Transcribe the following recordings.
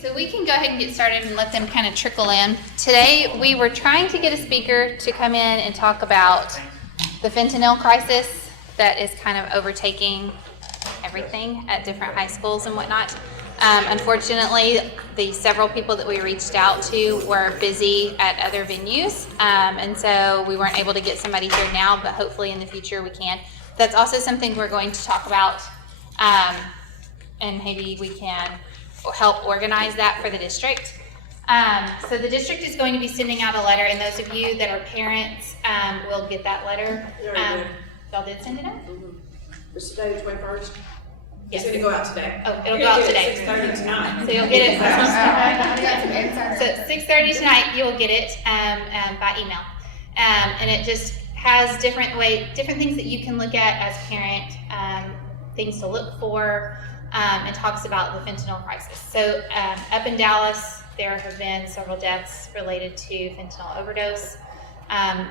So we can go ahead and get started and let them kind of trickle in. Today, we were trying to get a speaker to come in and talk about the fentanyl crisis that is kind of overtaking everything at different high schools and whatnot. Unfortunately, the several people that we reached out to were busy at other venues, and so we weren't able to get somebody here now, but hopefully in the future we can. That's also something we're going to talk about, and maybe we can help organize that for the district. So the district is going to be sending out a letter, and those of you that are parents will get that letter. Y'all did send it out? It's today, the 21st? Yes. It's going to go out today. Oh, it'll go out today. 6:30 tonight. So you'll get it. So 6:30 tonight, you'll get it by email. And it just has different things that you can look at as a parent, things to look for, and talks about the fentanyl crisis. So up in Dallas, there have been several deaths related to fentanyl overdose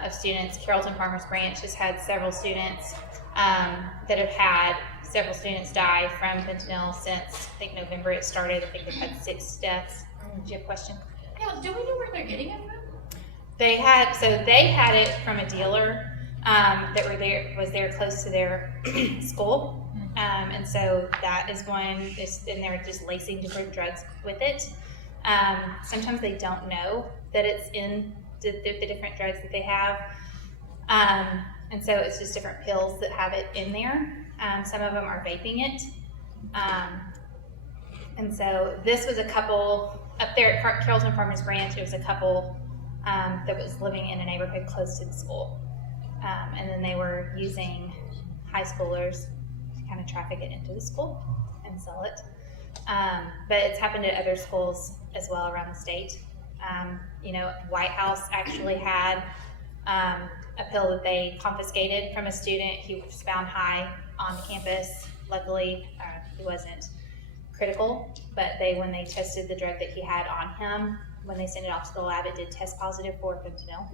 of students. Carrollton Farmers Branch has had several students that have had several students die from fentanyl since, I think, November it started. I think they've had 6 deaths. Do you have a question? Yeah, do we know where they're getting it from? They had it from a dealer that was there close to their school. And so that is one, and they're just lacing different drugs with it. Sometimes they don't know that it's in the different drugs that they have. And so it's just different pills that have it in there. Some of them are vaping it. And so this was a couple up there at Carrollton Farmers Branch. It was a couple that was living in a neighborhood close to the school. And then they were using high schoolers to kind of traffic it into the school and sell it. But it's happened at other schools as well around the state. White House actually had a pill that they confiscated from a student. He was found high on the campus. Luckily, he wasn't critical, but when they tested the drug that he had on him, when they sent it off to the lab, it did test positive for fentanyl.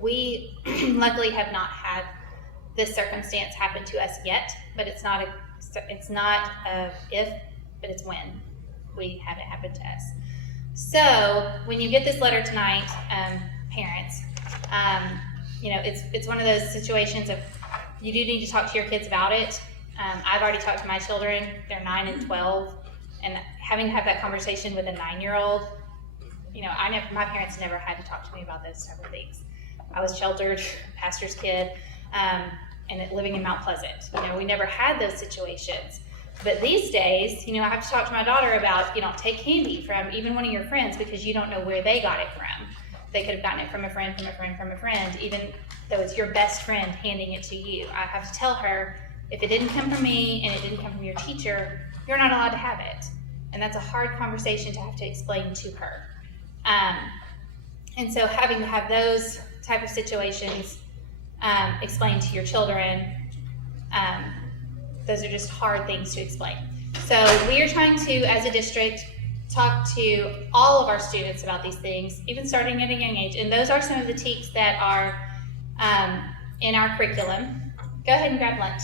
We luckily have not had this circumstance happen to us yet, but it's not a if, but it's when we have it happen to us. So when you get this letter tonight, parents, it's one of those situations of you do need to talk to your kids about it. I've already talked to my children. They're 9 and 12, and having to have that conversation with a 9-year-old, my parents never had to talk to me about those type of things. I was sheltered, pastor's kid, and living in Mount Pleasant. We never had those situations. But these days, I have to talk to my daughter about, take candy from even one of your friends because you don't know where they got it from. They could have gotten it from a friend, even though it's your best friend handing it to you. I have to tell her, if it didn't come from me and it didn't come from your teacher, you're not allowed to have it. And that's a hard conversation to have to explain to her. And so having to have those type of situations explained to your children, those are just hard things to explain. So we are trying to, as a district, talk to all of our students about these things, even starting at a young age. And those are some of the TEKs that are in our curriculum. Go ahead and grab lunch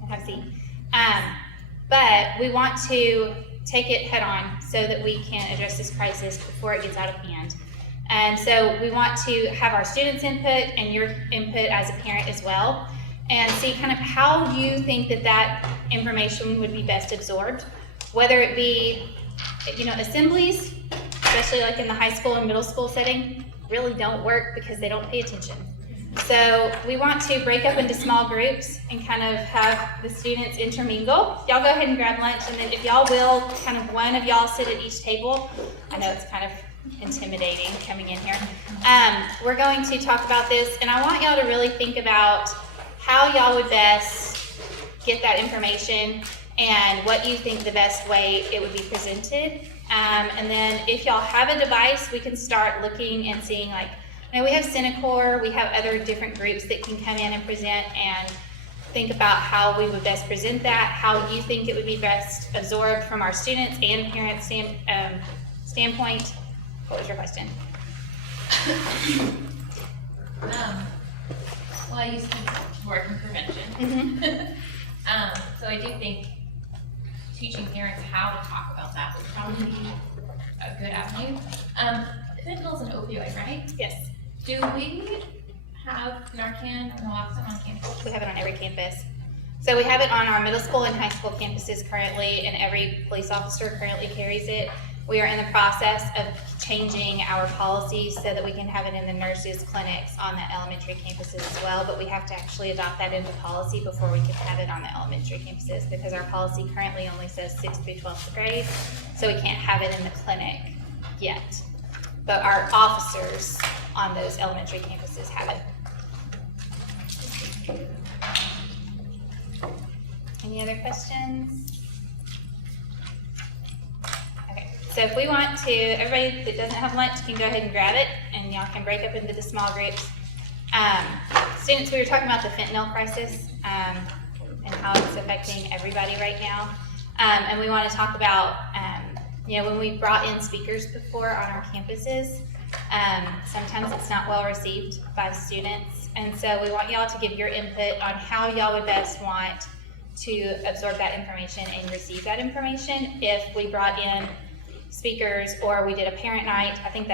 and have a seat. But we want to take it head on so that we can address this crisis before it gets out of hand. And so we want to have our students' input and your input as a parent as well, and see kind of how you think that information would be best absorbed, whether it be, assemblies, especially like in the high school and middle school setting, really don't work because they don't pay attention. So we want to break up into small groups and kind of have the students intermingle. Y'all go ahead and grab lunch, and then if y'all will, kind of one of y'all sit at each table. I know it's kind of intimidating coming in here. We're going to talk about this, and I want y'all to really think about how y'all would best get that information and what you think the best way it would be presented. And then if y'all have a device, we can start looking and seeing, we have Synacor, we have other different groups that can come in and present and think about how we would best present that, how you think it would be best absorbed from our students and parents' standpoint. What was your question? Well, I used to work in prevention. So I do think teaching parents how to talk about that would probably be a good avenue. Fentanyl's an opioid, right? Yes, Do we have Narcan or naloxone on campus? we have it on every campus. So we have it on our middle school and high school campuses currently, and every police officer currently carries it. We are in the process of changing our policies so that we can have it in the nurses' clinics on the elementary campuses as well, but we have to actually adopt that into policy before we can have it on the elementary campuses, because our policy currently only says 6th through 12th grade, so we can't have it in the clinic yet. But our officers on those elementary campuses have it. Any other questions? Okay, so if we want to, everybody that doesn't have lunch can go ahead and grab it, and y'all can break up into the small groups. Students, we were talking about the fentanyl crisis and how it's affecting everybody right now. And we want to talk about, when we brought in speakers before on our campuses, sometimes it's not well received by students. And so we want y'all to give your input on how y'all would best want to absorb that information and receive that information. If we brought in speakers or we did a parent night, I think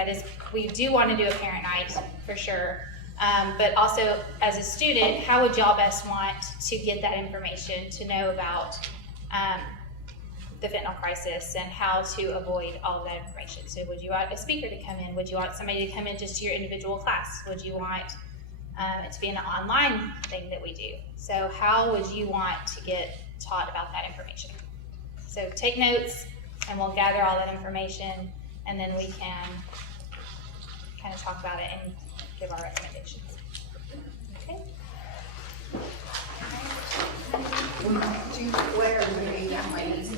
we do want to do a parent night for sure. But also as a student, how would y'all best want to get that information to know about the fentanyl crisis and how to avoid all of that information? So would you want a speaker to come in? Would you want somebody to come in just to your individual class? Would you want it to be an online thing that we do? So how would you want to get taught about that information? So take notes and we'll gather all that information, and then we can kind of talk about it and give our recommendations. Okay? Where are we at, ladies?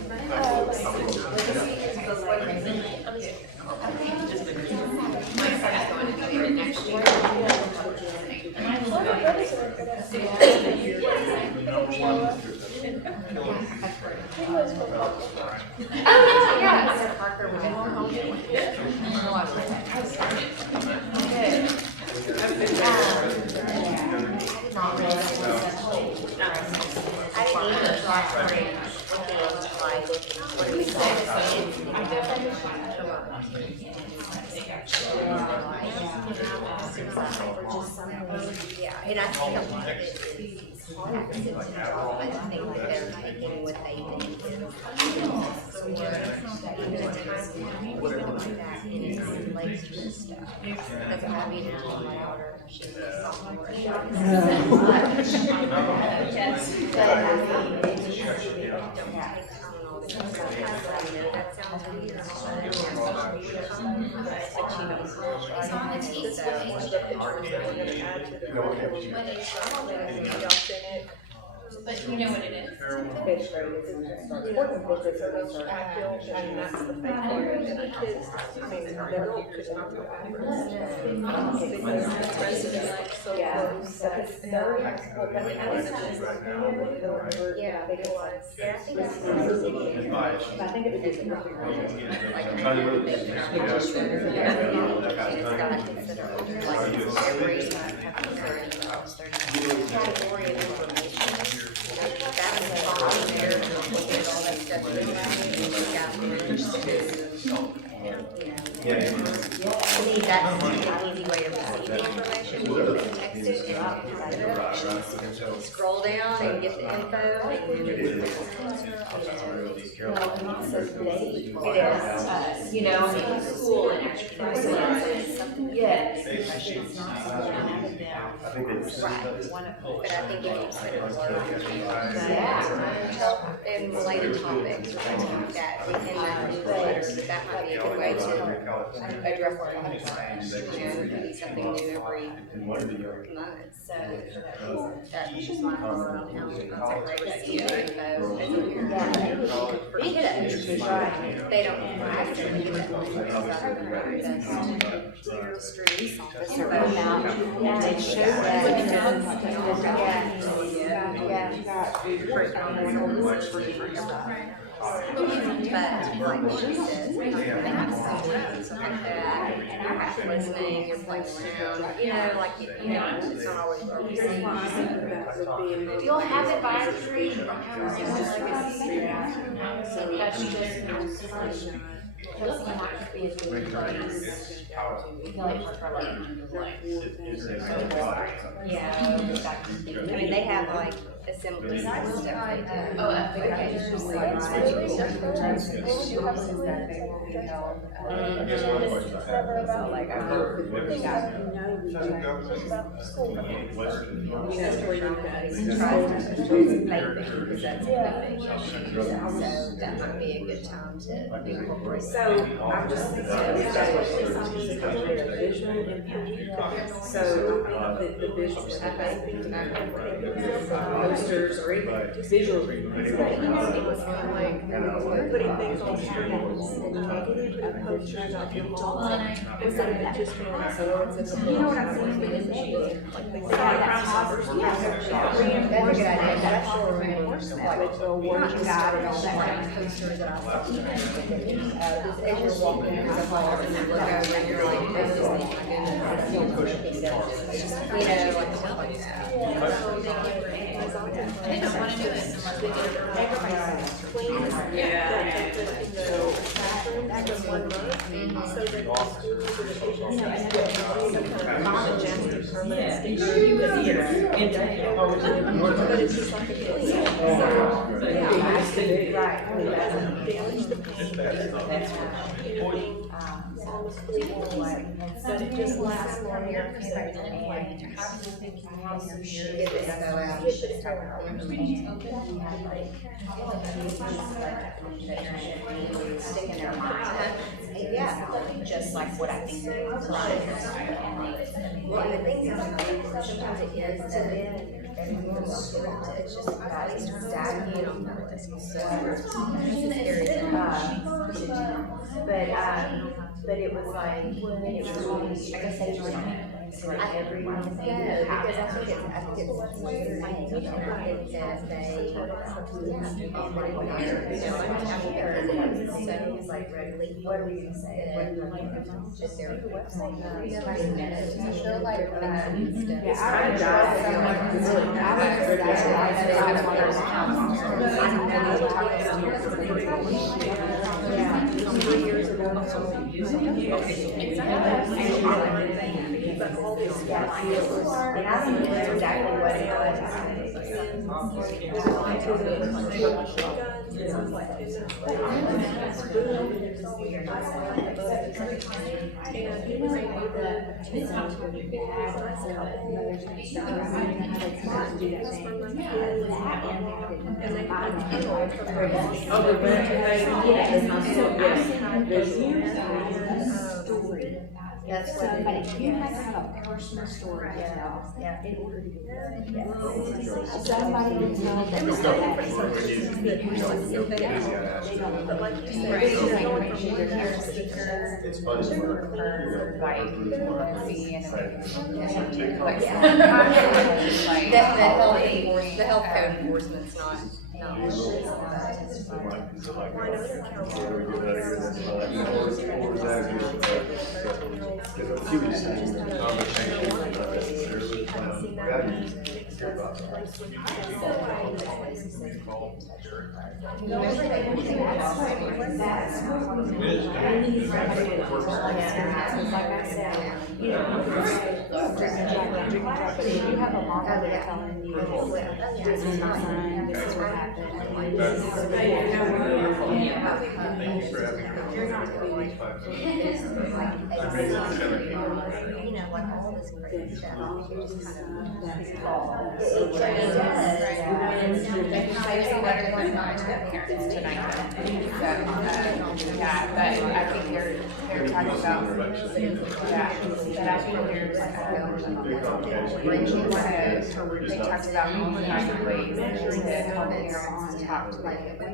Yeah, and I think a lot of it is I think that they're taking what they need. So even a time like that, and it's like just stuff. That's what I mean, my daughter, she's a sophomore. Yes. That sounds weird. It's on the teeth, so but you know what it is. To me, that's an easy way to receive the information. You can text it and scroll down and get the info. It is, You know, I mean, it's cool and extra. Yes. but I think if you put it in related topics or things like that, we can newsletter, that might be a good way to address our concerns. It could be something new every month, so that's just my thought on how to receive info. We get it, they don't actually get it. The streets officer out and show that. But like she says, they have some like that, and you're half listening, you're playing around, like, it's not always you'll have it by a tree. So that's just This might be a good place. Like for like. Yeah. I mean, they have like assemblies and stuff they do. Oh, okay. Like, I've heard. So that might be a good time to incorporate. So I'm just so the visual posters or even visual putting things on screens and posters on the wall instead of just being like so you know what I'm saying? Like things That's a good idea. That actually reminds me of the working guide and all that posters that I saw. Just as you're walking through the hall and you look over and you're like, oh my goodness, you know, like stuff like that. I think I want to do this in one but it's just like a but it just lasts more years. Get this go out. Stick in their mind. Yeah, just like what I think they are. Well, and the thing is, sometimes it is to them. It's just about stacking on purpose. But it was like, I guess they joined everyone. Yeah, because I think it's weird. I think that they, so he's like, readily, what are we gonna say? Just their website. But all this stuff, and I don't know exactly what it That's what it is. You have to have a personal story to tell. Yeah. In order to do that. Somebody would tell them. but like you said, Right. it's just going from one year to Speakers. It's fun to work. The health code enforcement's not. You have a mom that's telling you, this is my son, this is what happened. They talked about all the different ways that help parents talk to like They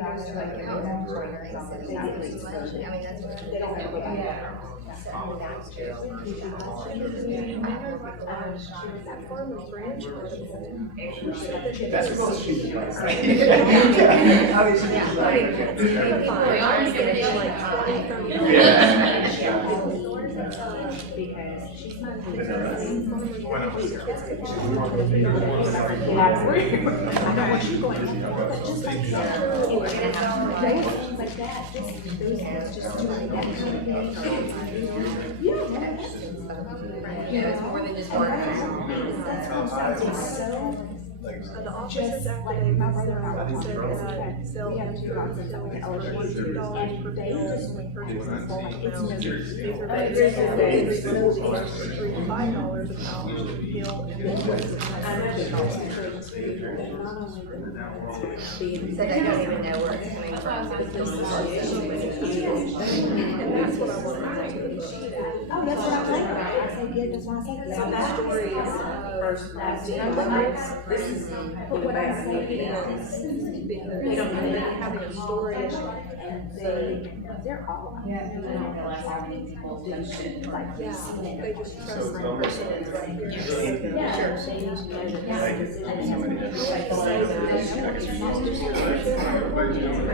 don't know about that. That's what she's doing. Because she's It's more than just work. The officers after they said that they'll have to $1 per day when purchasing small amounts. These are basically $3 to $5 a pound for the bill and then So they don't even know where it's coming from. and that's what I wanted to Oh, that's what I told her. I said, good, that's why I said some that. stories but what I say is, they don't know they have their story and They're all. Yeah, I don't realize how many people do shit like this. they just trust the person that's right here.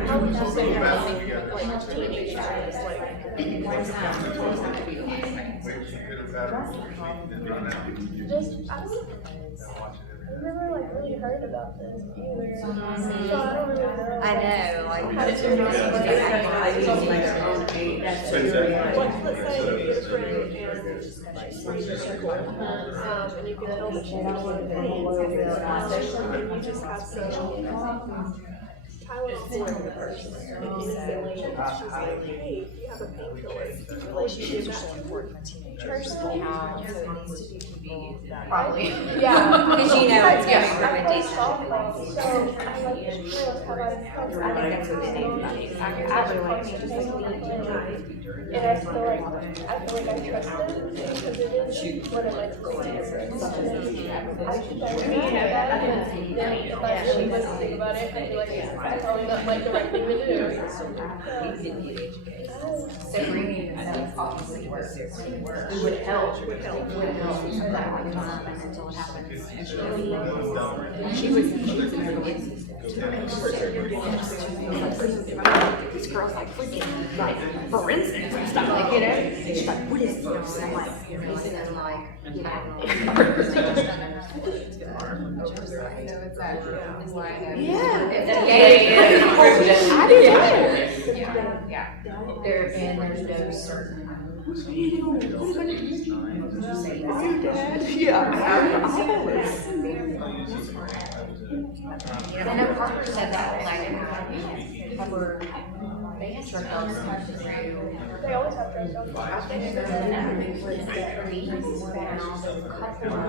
How would you say that like teenagers, like, just, I I've never like really heard about this either. So I don't really know. I know, like. like, let's say you get a friend and she's a circle, and you can tell that she's actually pain, and you just have some Tylenol for the person, and you say, she's like, hey, you have a painkiller, relationship is so important to teenagers. Probably. Yeah. Because you know it's coming from a I play decent. softball, so I'm like, I think that's what they do. and I feel like I trust them because it is one of my schools. If I really wasn't thinking about it, I'd be like, that's probably not like the right thing to do. So bringing that obviously works. It would help. So that one time until it happens. She was in the this girl's like freaking like forensics and stuff, like, you know? She's like, what is this? And I'm like, And then like, you know. I do too. Yeah. There's no certain. I know Parker said that, like, they had drug dogs come through. They always have drugs on. I think the police found a couple of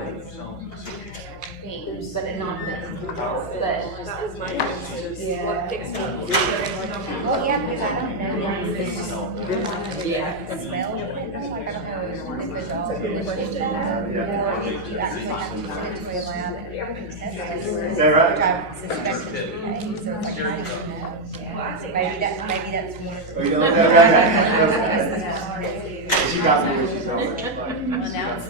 things, but not this. But That was my answer, what picks up. Well, yeah, because I don't know, like, the smell, I don't know if the dog really did that, or if you actually have to put it into a lab and test it. Is that right? Which I suspect it to be, so it's like, I don't know. Yeah. So maybe that's one of the. Oh, you don't know? She got me when she saw it. Well, now it's.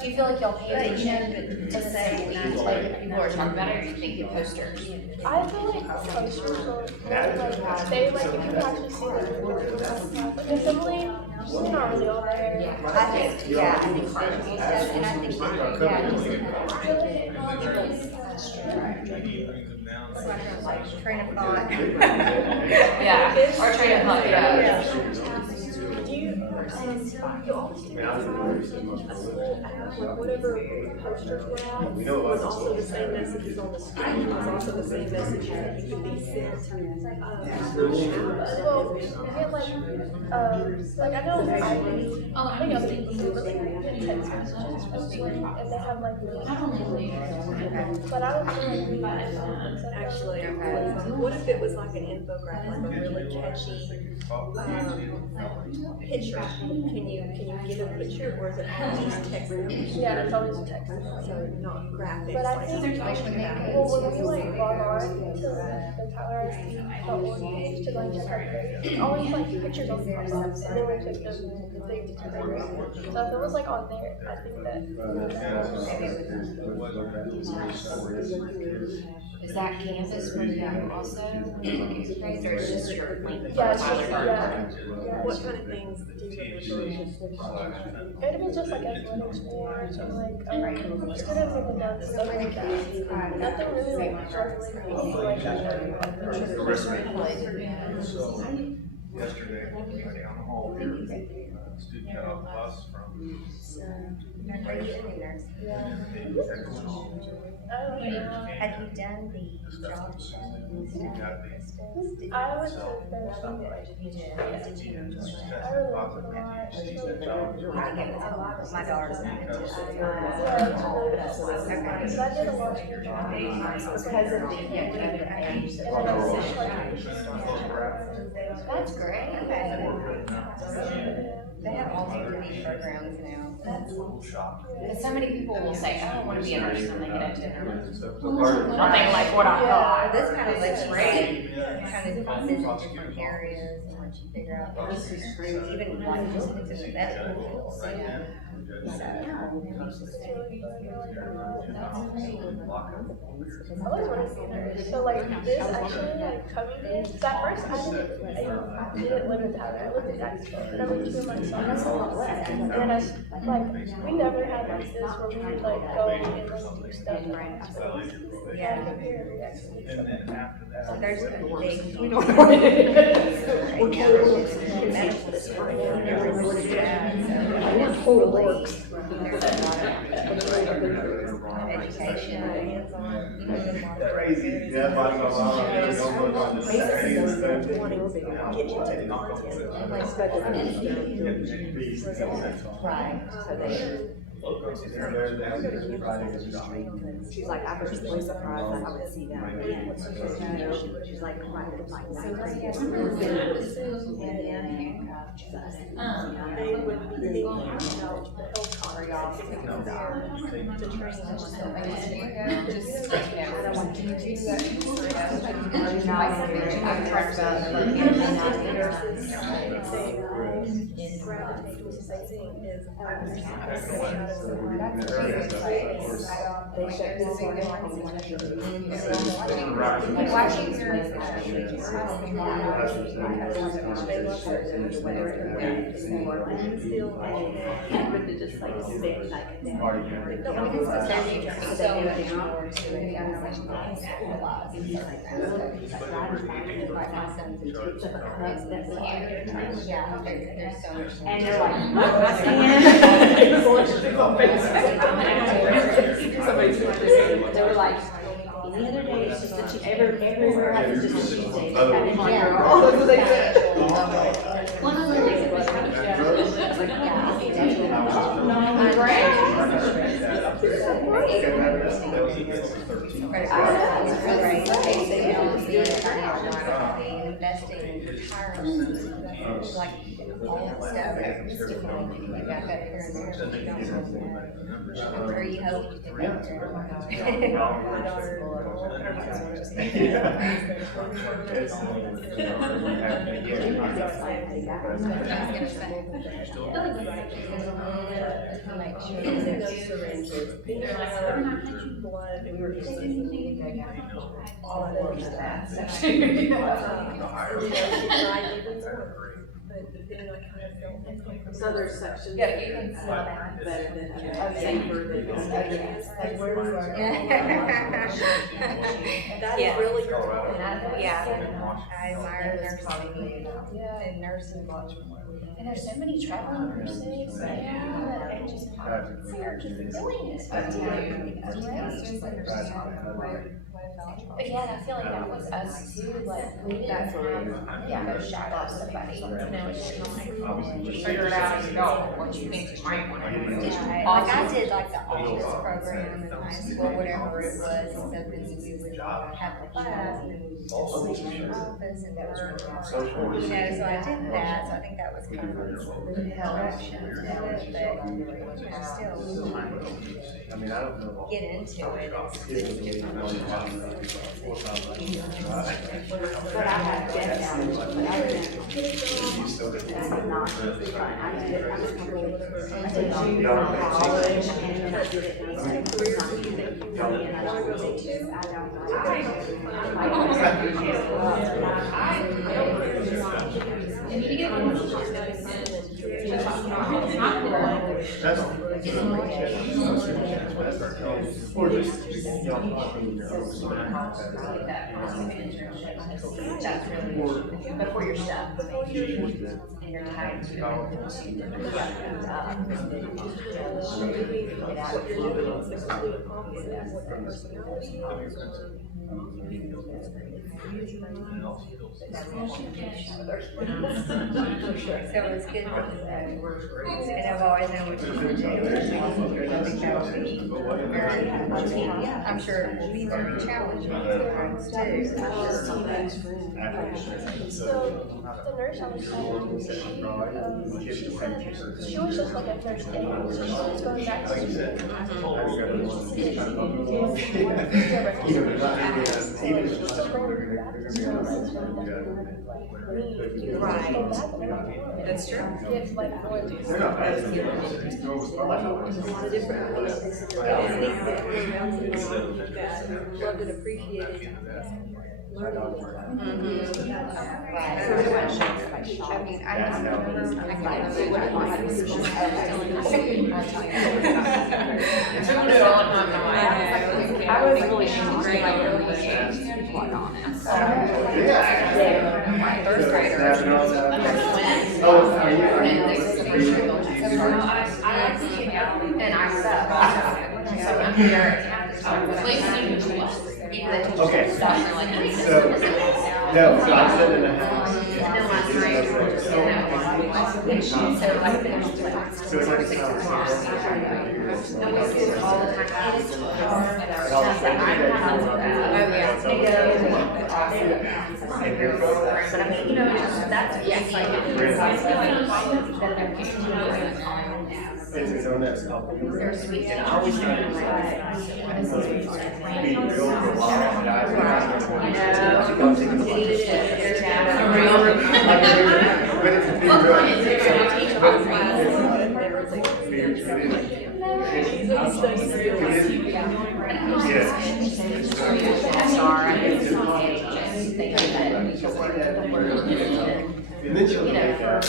Do you feel like y'all pay attention to say, like, if people are talking about it, or you think you posters? I feel like posters are like they like if you actually see like the assembly, we're not really all there. I think, yeah, I think so, and I think, like, train of thought. Yeah, our train of thought, yeah. Do you all the students have a school app, like whatever posters were out, was also the same messages on the screen, was also the same messages that you could be sent. Well, is it like I know I think other people do, but they get text messages from Sling, and they have like links. But I don't feel like we Actually, what if it was like an infographic, like a really catchy picture? Can you give it a picture or is it always just text? Yeah, it's always text. So not graphics. But I like- think, well, when we like log on to the TylerISD.org page to like check our grades, it's always like pictures on the pop up, and then we check the save to grades. So if it was like on there, I think that. Is that Canvas for you also? Or it's just your link? Yeah, it's just, yeah. What kind of things do you remember? It was just like athletics boards or like, students have done stuff like that. Nothing really like struggling or like Yesterday, down the hall, student got off the bus from. Are you in the nurse? I don't know. Have you done the job shadowing stuff? I would say there's something like, You did. Did you enjoy that? I really liked it a lot. It's really good. I think it was, my daughter's in it too. Yeah, it's really good. So I did a lot of your job. Because of the age. And then I was just like, That's great. They have all these unique programs now. Because so many people will say, oh, I want to be a nurse when they get into nurse. I Nothing like what I thought. This kind of lets you see, kind of visit different areas and let you figure out what even like just into the medical field, you know. I always wanted to be a nurse. So like this actually like coming here, because at first I didn't live in Tyler, I lived in Jacksonville, and I lived here myself. And then we never had like this where we would like go and like do stuff. Yeah, compare it actually. So there's a big. We don't know what it is. We're total medical school. We're total works. Education. Crazy. Yeah, but don't look on the Basically, wanting to get into the content. Right. So they. She's like, I was just really surprised that I would see that. She's like, right, like, They would be thinking about the health concept to train gravitate towards the same thing is Yeah, there's so much. And they're like, they were like, any other day, it's just that you everywhere has just a Tuesday. That's what they said. One of the things that was Investing in retirement, like all that stuff. You got that here and there, but you don't know. I'm sure you hope to get Blood and we're just all of that. So there's sections. Yeah, you can see that. Better than, safer than. That is really good. Yeah, I admire nursing and nursing much more. And there's so many traveling nurses now that are just doing this. It's just like there's so much But yeah, and I feel like that was us too, like, we didn't have, those shadows of buddy, you know, it's just Figure it out as you go, what you think you might wanna do. yeah, like I did like the office program in high school, whatever it was, and so then we would have the class and office and you know, so I did that, so I think that was kind of the direction of it, but still, get into it. But I have been down, but I've been, that's not fun. I did college and then I did it in career music. And I don't really do, I don't That's really important, before you're stuck, and you're tied to what you're doing is the complete opposite of what their personality is. So it's good, and I've always known what you would do, I think that would be very, I'm sure it will be very challenging sometimes too. So, the nurse I was talking to, she said she was just like a first aid, so she was going back to school. Right. That's true. It's like, a different loved and appreciated. Right. I mean, I was really great on it. third grader. And I suck. So I'm here. Wait, even the teacher stopped and like, So, no, so I said in the house. and then last night, so I've been like, So it's like 6 no, we do it all the time. It is hard. But I mean, you know, that's, yes, like, It's on that stuff. they're sweet. And I always try to be real for a while. But it's a big and then she'll make that.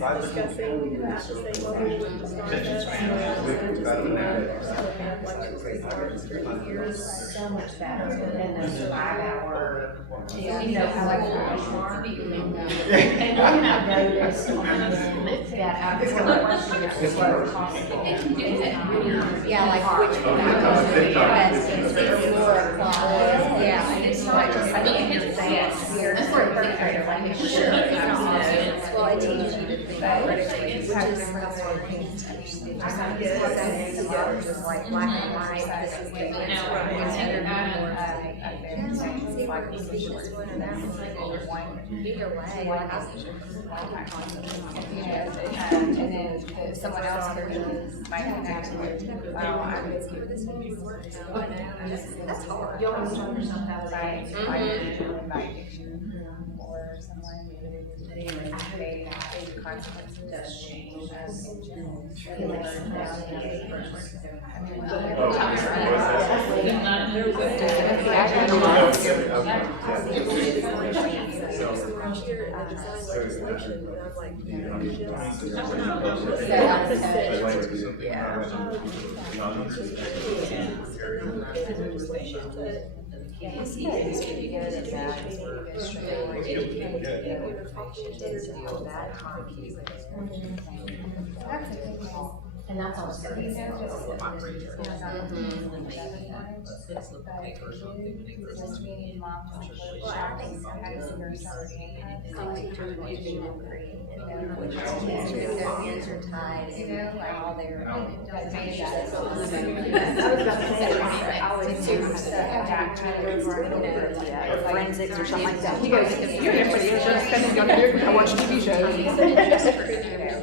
Discussing at the same level with the So much better than those 5-hour, you know, like, and one I noticed that after work, it can do that. yeah, like which one? It's 4 o'clock. Yeah, and it's not just, I think it's here. That's where third grader, like, it sure, it's not. Well, it teaches you to think critically, which is just like black and white, this is the either way, like I and then if someone else might connect to it. That's hard. You always tell yourself that, right? Or someone consequences does change. And that's all. So these are just Mhm. well, I think so. How does your starting? Some teachers would be more creative, which teachers, their hands are tied, you know, like all their. I was about to say, I was super forensics or something like that. He goes, you're here for the insurance company, I'm here, I watch TV shows.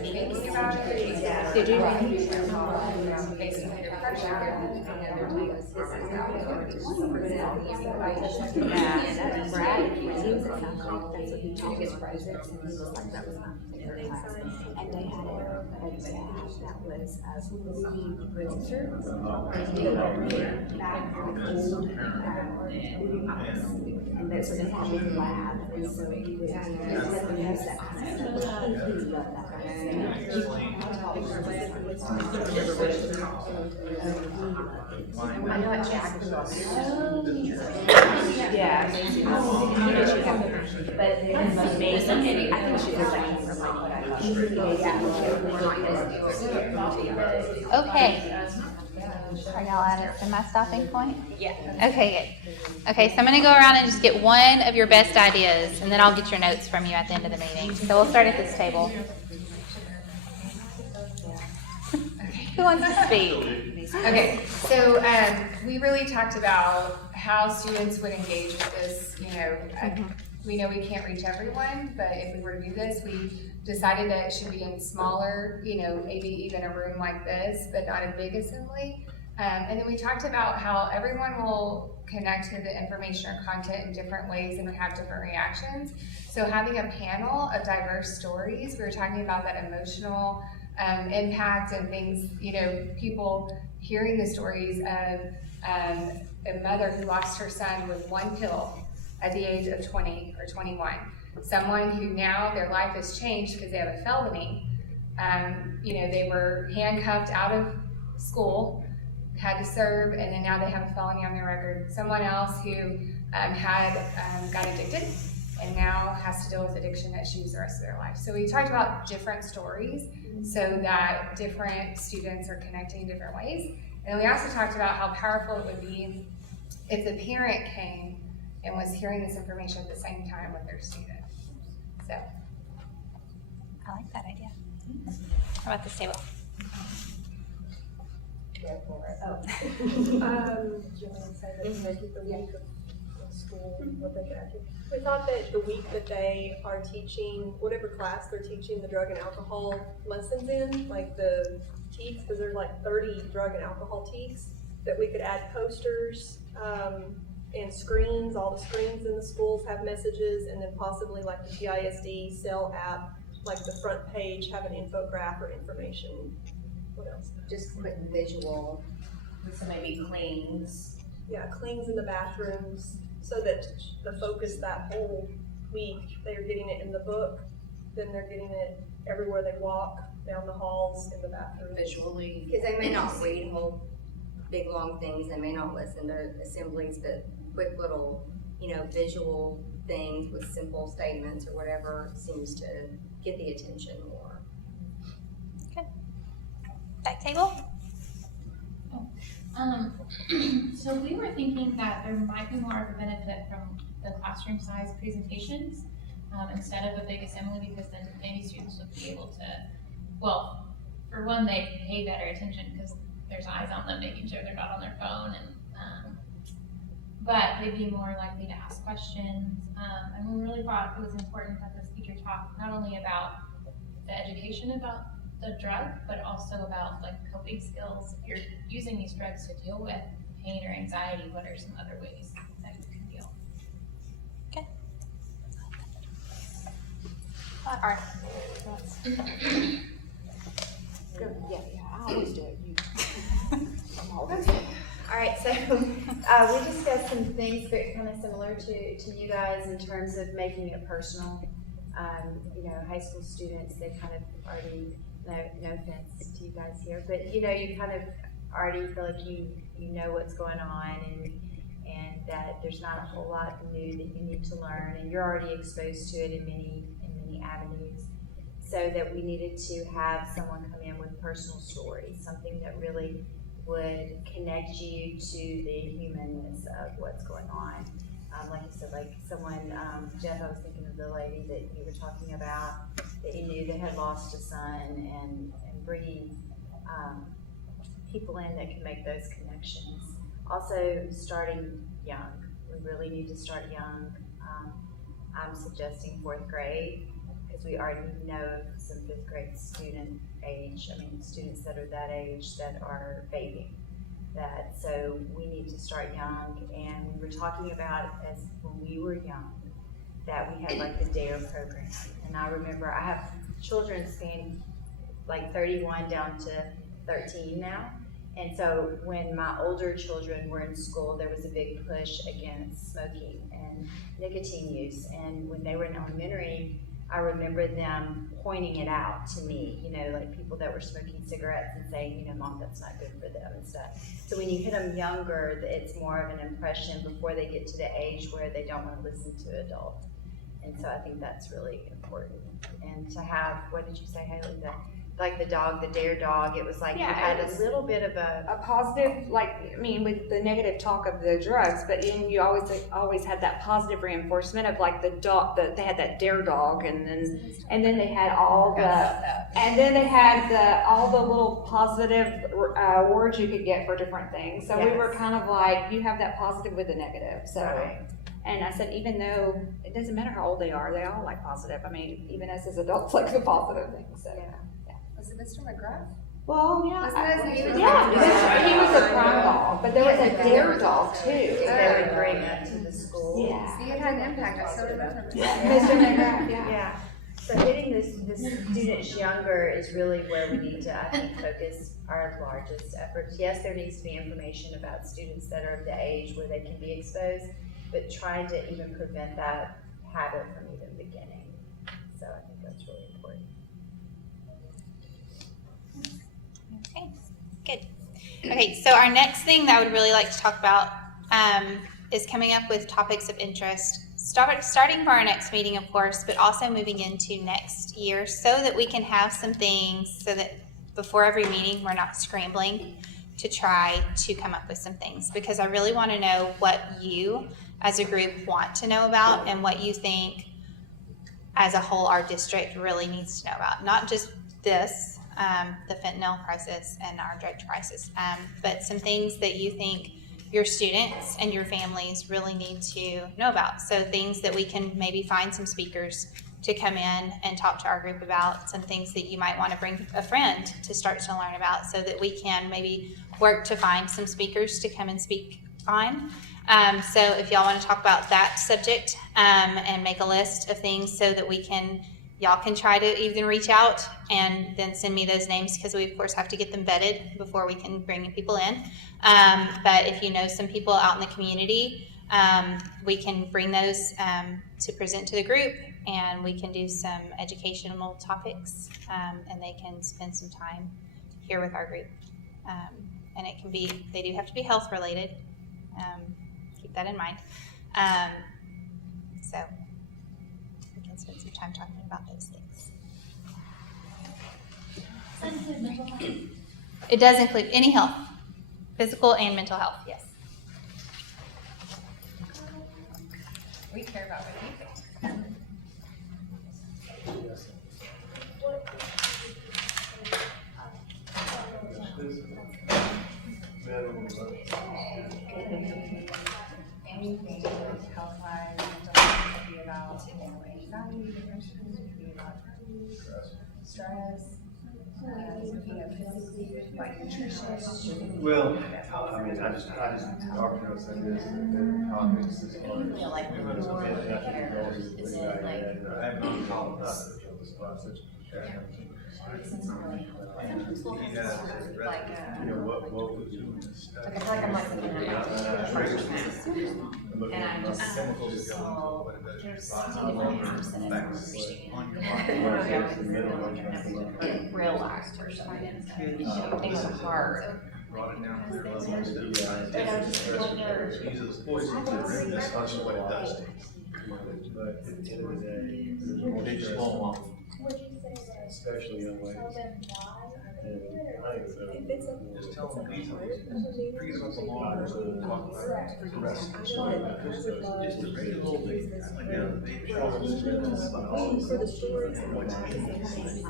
Thinking about it. Yeah. Did you? Basically, their pressure, you know, they're telling us this is how we are to present the information. Yeah, that's Brad, he was at South Carolina, that's what he taught us forensics, and he was like, that was my favorite class. And they had a staff that was movie producer, and they were back on old, movie box. And so they had a lab, and so he would, let them use that kind of stuff. He loved that kind of stuff. I know at SHAC was Yeah. but it was amazing. I think she was like, from like what I thought. Okay. Are y'all at my stopping point? Yeah. Okay, good. Okay, so I'm gonna go around and just get one of your best ideas, and then I'll get your notes from you at the end of the meeting. So we'll start at this table. Who wants to speak? Okay, so we really talked about how students would engage with this, you know, we know we can't reach everyone, but if we were to do this, we decided that it should be in smaller, you know, maybe even a room like this, but not a big assembly. And then we talked about how everyone will connect to the information or content in different ways and have different reactions. So having a panel of diverse stories, we were talking about that emotional impact and things, you know, people hearing the stories of a mother who lost her son with one pill at the age of 20 or 21. Someone who now their life has changed because they have a felony. You know, they were handcuffed out of school, had to serve, and then now they have a felony on their record. Someone else who got addicted and now has to deal with addiction issues the rest of their life. So we talked about different stories so that different students are connecting in different ways. And we also talked about how powerful it would be if the parent came and was hearing this information at the same time with their student. So. I like that idea. How about this table? Do you want to say that make it the week of school, what they could actually? We thought that the week that they are teaching, whatever class they're teaching the drug and alcohol lessons in, like the TEKS, because there's like 30 drug and alcohol TEKS, that we could add posters and screens. All the screens in the schools have messages, and then possibly like the GISD cell app, like the front page have an infograph or information. What else? Just quick visual, so maybe cleans. Yeah, cleans in the bathrooms, so that the focus that whole week, they're getting it in the book, then they're getting it everywhere they walk, down the halls, in the bathroom. Visually. Because they may not read whole big long things, they may not listen to assemblies, but quick little, you know, visual things with simple statements or whatever seems to get the attention more. Back table? So we were thinking that there might be more of a benefit from the classroom size presentations instead of a big assembly, because then maybe students would be able to, well, for one, they pay better attention because there's eyes on them, making sure they're not on their phone, and but they'd be more likely to ask questions. And we really thought it was important that the speaker talk not only about the education about the drug, but also about like coping skills. If you're using these drugs to deal with pain or anxiety, what are some other ways that you can deal? Okay. All right. Yeah, I always do it. All right, so we discussed some things that kind of similar to you guys in terms of making it personal. You know, high school students, they kind of already, no offense to you guys here, but you know, you kind of already feel like you know what's going on, and that there's not a whole lot new that you need to learn, and you're already exposed to it in many avenues. so that we needed to have someone come in with personal stories, something that really would connect you to the humanness of what's going on. Like you said, like someone, Jeff, I was thinking of the lady that you were talking about, that you knew that had lost a son, and bringing people in that can make those connections. Also, starting young. We really need to start young. I'm suggesting 4th grade, because we already know some 5th grade student age, students that are that age that are vaping. So we need to start young, and we were talking about as when we were young, that we had like the DARE program. And I remember I have children span like 31 down to 13 now. And so when my older children were in school, there was a big push against smoking and nicotine use. And when they were in elementary, I remember them pointing it out to me, like people that were smoking cigarettes and saying, Mom, that's not good for them and stuff. So when you hit them younger, it's more of an impression before they get to the age where they don't want to listen to adults. And so I think that's really important. And to have, what did you say, Haley, like the dog, the DARE dog, it was like, Yeah, you had it was a little bit of a positive, with the negative talk of the drugs, but then you always had that positive reinforcement of like the dog, they had that DARE dog, and then they had all the little positive words you could get for different things. So we were kind of like, you have that positive with the negative. So. Right. And I said, even though it doesn't matter how old they are, they all like positive. Even us as adults like the positive things. So. Yeah. Was it Mr. McGrath? Well, yeah. He was He was a crime dog, but there was a DARE dog too. They would bring up to the school. Yeah. See, it had an impact. I still remember. Mr. McGrath, yeah. Yeah. So hitting this students younger is really where we need to, I think, focus our largest efforts. Yes, there needs to be information about students that are of the age where they can be exposed, but trying to even prevent that habit from even beginning. So I think that's really important. Okay, good. Okay, so our next thing that I would really like to talk about is coming up with topics of interest, starting for our next meeting, of course, but also moving into next year, so that we can have some things so that before every meeting we're not scrambling to try to come up with some things, because I really want to know what you as a group want to know about and what you think as a whole our district really needs to know about. Not just this, the fentanyl crisis and our drug crisis, but some things that you think your students and your families really need to know about. So things that we can maybe find some speakers to come in and talk to our group about, some things that you might want to bring a friend to start to learn about, so that we can maybe work to find some speakers to come and speak on. So if y'all want to talk about that subject and make a list of things so that y'all can try to even reach out and then send me those names, because we of course have to get them vetted before we can bring people in. But if you know some people out in the community, we can bring those to present to the group, and we can do some educational topics, and they can spend some time here with our group. And they do have to be health related. Keep that in mind. So we can spend some time talking about those things. It does include any health, physical and mental health, yes. We care about what you think. Anything health-wise, mental health, could be about anxiety, depression, could be about stress, physically, like nutrition. Well, I just talked about some of this, the topics as far as. Yeah, like it was a bit, more I think, care, goals is that it I like- had, I haven't been called up until this process. Like, What was doing this stuff. I feel like I'm like looking at and I just Chemicals that go saw into what it there's does. something different percent of real life person. Things are hard. Brought it down through a lot of stuff. And I just wonder- Jesus, poison to drink, that's not what it does. But at the end of the day, there's more stress. What'd you say? especially young ladies. And I think so. If it's a, Just tell them, it's a please, hard, freeze us along, talk about the rest. Just the regular old thing. For the stories and the magazines.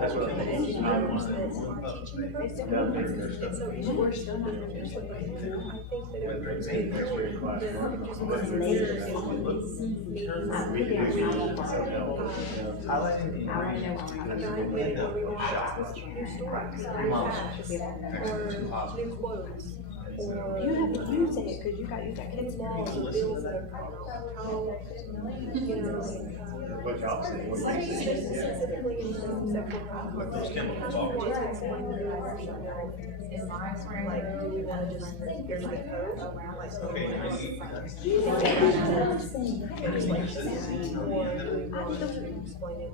That's what I'm educators that are teaching the girls. And so if we're still not interested, I think that it would be just new clothes. Or You have to use it, cause you got kids' laws or bills that are specifically in the sexual like, you wanna just, here's the code, like, or do you want to explain it?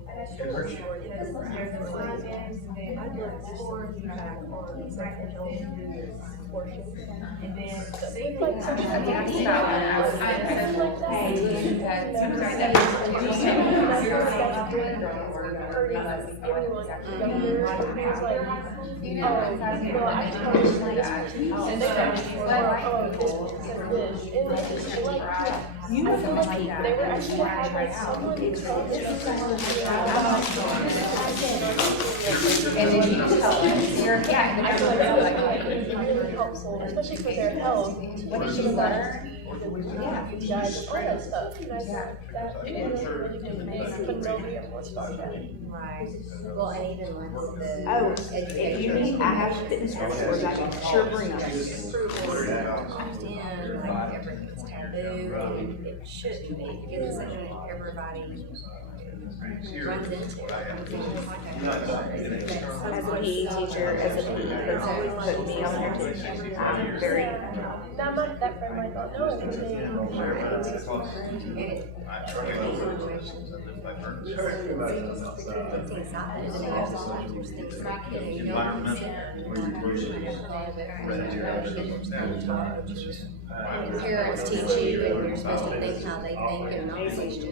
I'd love to just feedback on sexual health portion. And then, like, you know, they were actually had like someone explain this. And then you tell us, you're, yeah, and I then feel like you're that would be really helpful, especially for their health. what did you learn? Yeah, you guys, all that stuff. And I thought that would be really good, but nobody wants to see that. right. Well, and even with the Oh, if education. you need, I have fitness instructors, I can sure bring them. Like everything's taboo, and it shouldn't be, because it's something that everybody runs into. As a PE teacher, as a PE person, put me on there too. I'm very, That friend might not know everything. Parents teach you, and you're supposed to think how they think and not teach you.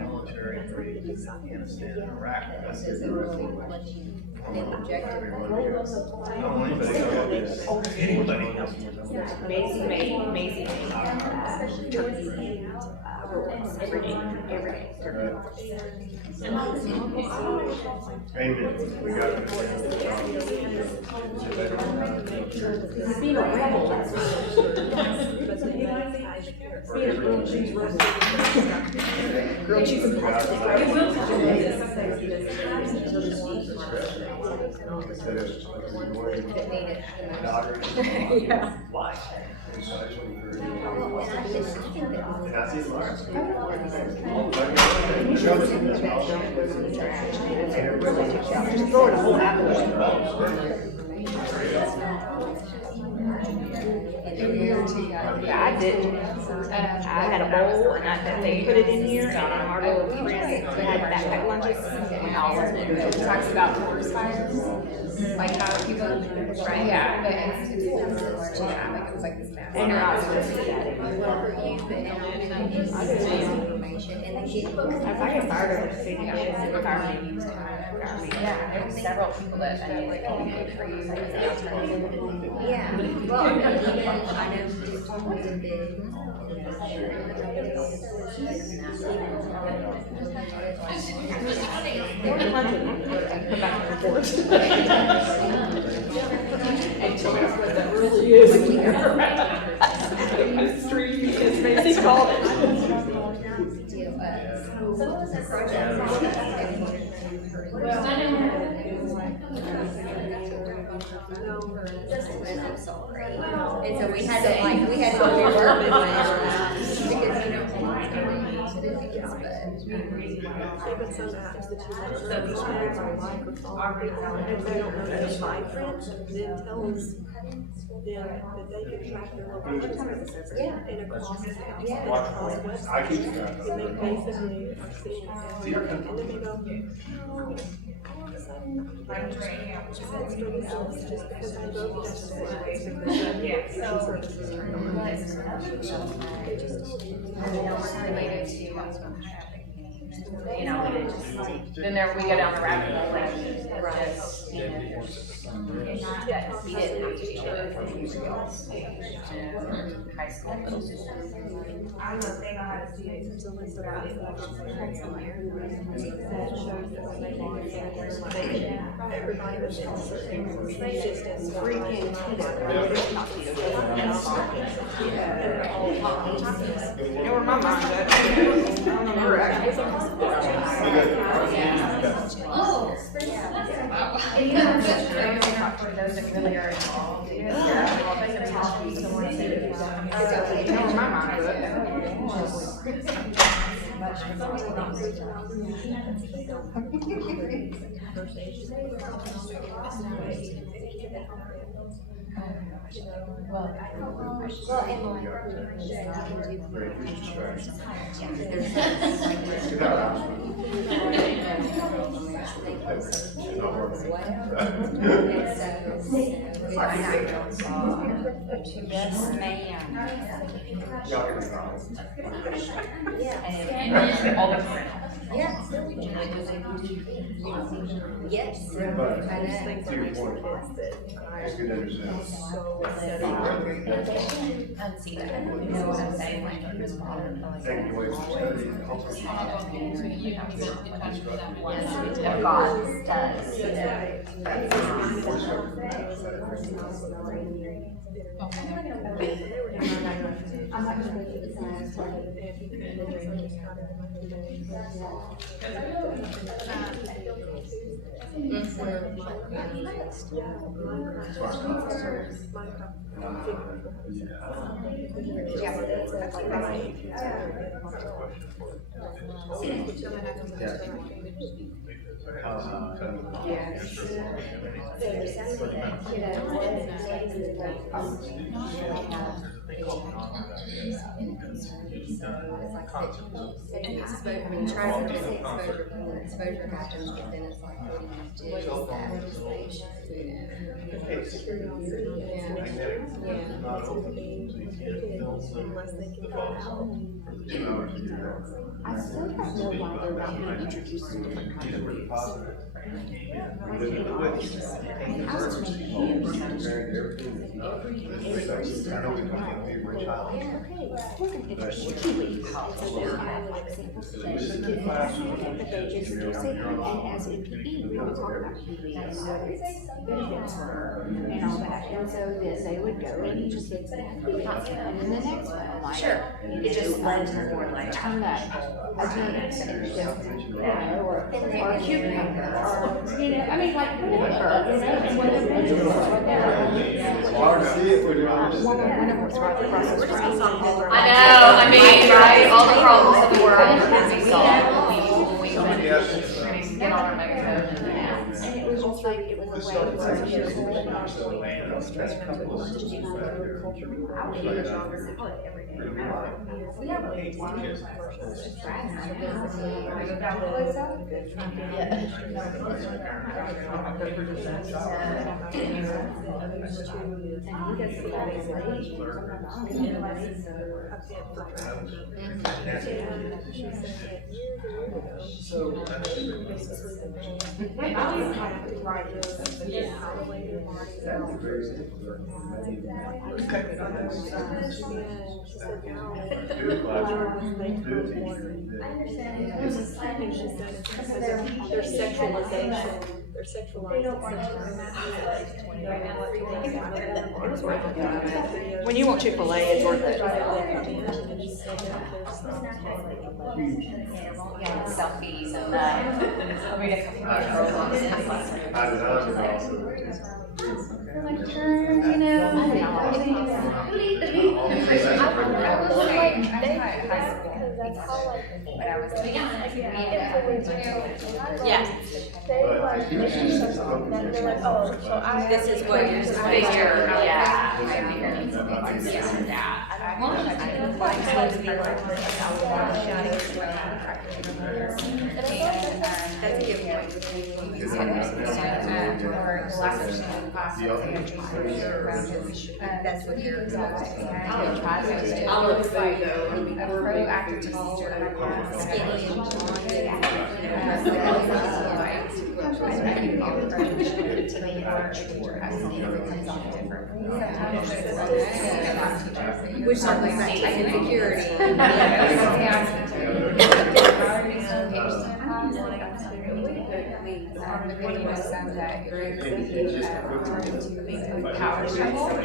Military, Afghanistan, Iraq. It doesn't really let you think objectively. Anybody. Maisie made turkey rolls every day, We got it. Being a rebel, that's grilled cheese and pasta. You will Yeah. Just throw it a whole apple. Yeah, I did. I had a bowl and they put it in here and our little friends had backpack lunches and all of it. It talks about forest fires, like how people, right, yeah, but it's similar to that, like it was like this map. And you're not supposed to do that. I got fired over the city, Yeah, there were several people that I knew that only paid for you. Yeah, well, I mean, even, I know just with the big. Come back and report. And tell us what that really is. Street, as Macy called it. I'm sorry. And so we had to rework it because, you know, certificates, but. even some apps that you want to ads or like or follow people, and they don't know that my friend then tells them that they can track their location and across apps and across websites. And they basically are seeing it, and then they go, oh, all of a sudden, ads for this list just because I voted as a services turned on. They just don't. Related to, you know, then there, we go down the rabbit hole, like, just, you know, that we didn't have to deal with from high school, middle school. I was saying I had a student who's only surrounded by that shows that when they log in, everybody was in certain just as freaking You know where my mind's at? For those that really are involved, you know, talk to someone and say, you know where my mind's Yes, ma'am. and all the friends. Yes. Yes. But, to your point, it's good to understand. Unsee that, you know what I'm saying, like, it was modern, like. Taking away from study. If God does, you know. Exposure happens, but then it's like, what do you do? Unless they can go out. I still don't know why they're not being introduced to different kinds of groups. I was making we're gonna introduce Kiwi. So they have like samples today, but they just say, and as in PE, we would talk about Kiwi and what its benefits were and all that. And so then they would go and just get some, and then the next one, like, it just led to more like turnip, a turnip, or a cucumber, or, you know, I mean, like, whatever, you know, whatever, whatever it's right across the street. I know, I mean, right, all the problems of the world can be solved when we get on our mega code. And it was just like, it was a way for people not going I would do a job as a kid every day. We have a lot of Their sexualization, their sexualized When you want Chick-fil-A, it's worth it. Yeah, selfies and I mean, a couple of girls on the like, you know, I was like, high school, but I was Yeah. They like, they do something, then they're like, oh, so I. This is what you're supposed to do. Yeah. That's a good point. Or the last person in the class was around his, That's what you're. I'll look like a proactive procedure. Skinny and which certainly is not insecurity. The video said that power struggle. And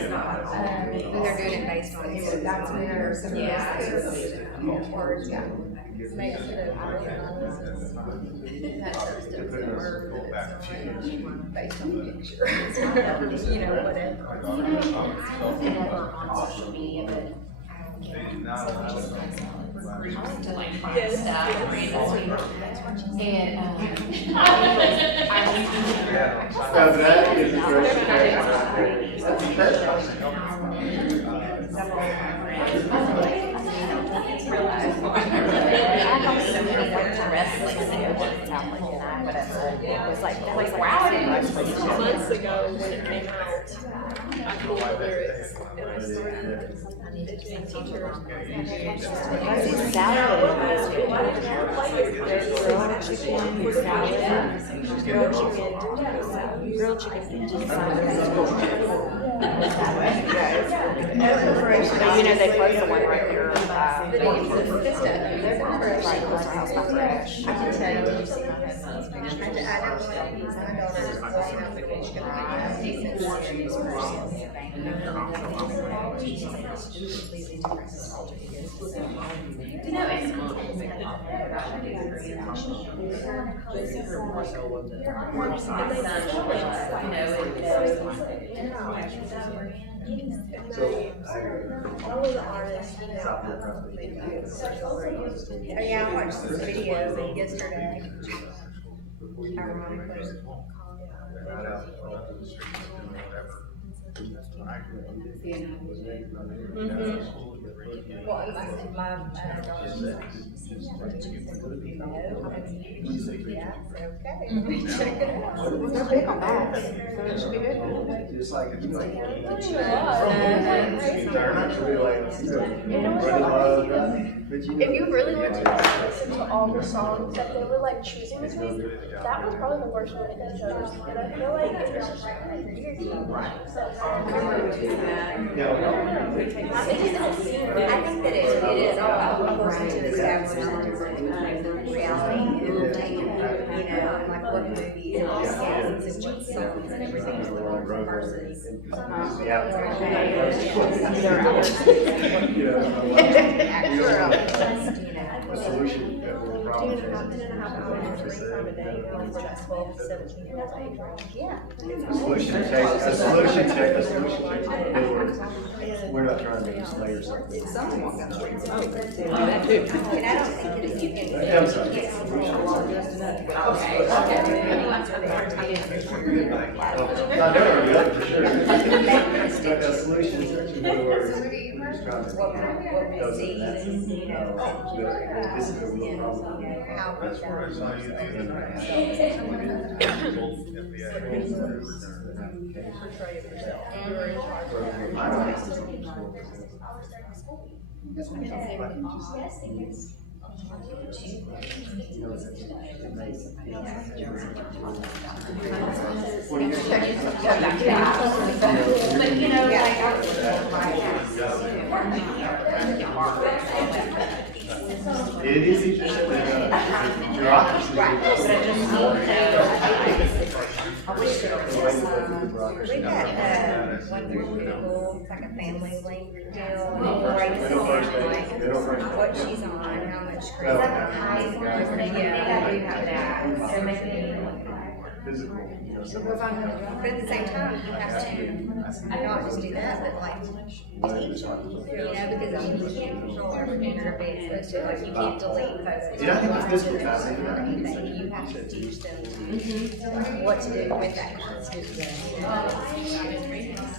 they're doing it based on. That's where some of those things, or, yeah. Based on the picture. You know, whatever. Never on social media, but. To like find stuff randomly. And That is a Months ago when it came out, I pulled the lyrics and I started teaching teachers. Grilled chicken. You know, they closed the one right there. I can tell you. All of the artists. Oh yeah, I watched this video yesterday. Ironically. Well, my yeah, okay. Check it out. They're big on that, so it should be good. Just like it's like. If you really want to listen to all the songs that they were like choosing between, that was probably the worst one in the shows. And I feel like it's just weird. I think that it is all important to establish the reality and taking, you know, like what movie and all songs and what songs and everything is the wrong versus. Solution. 10.5 hours, 3 times a day, it's just 12 to 17 years old. Yeah. A solution check. We're not trying to slay or something. And I don't think that if you can. I'm sorry. I know, yeah, for sure. But a solution is actually one word. Just trying to. What we see, you know, This is a real problem. how much Portray of yourself. You're in charge. but you know, like It is easy to bureaucracy. We got one people, like a family link deal, breaks it down, like what she's on, how much screen time. Yeah, we have that. So maybe physical, you know, some. But at the same time, you have to not just do that, but like teach them, you know, because I mean, you can't control everything you're being exposed to, like you can't delete photos. And I think the physical facet Or of anything, you have to teach them what to do with that kind of stuff.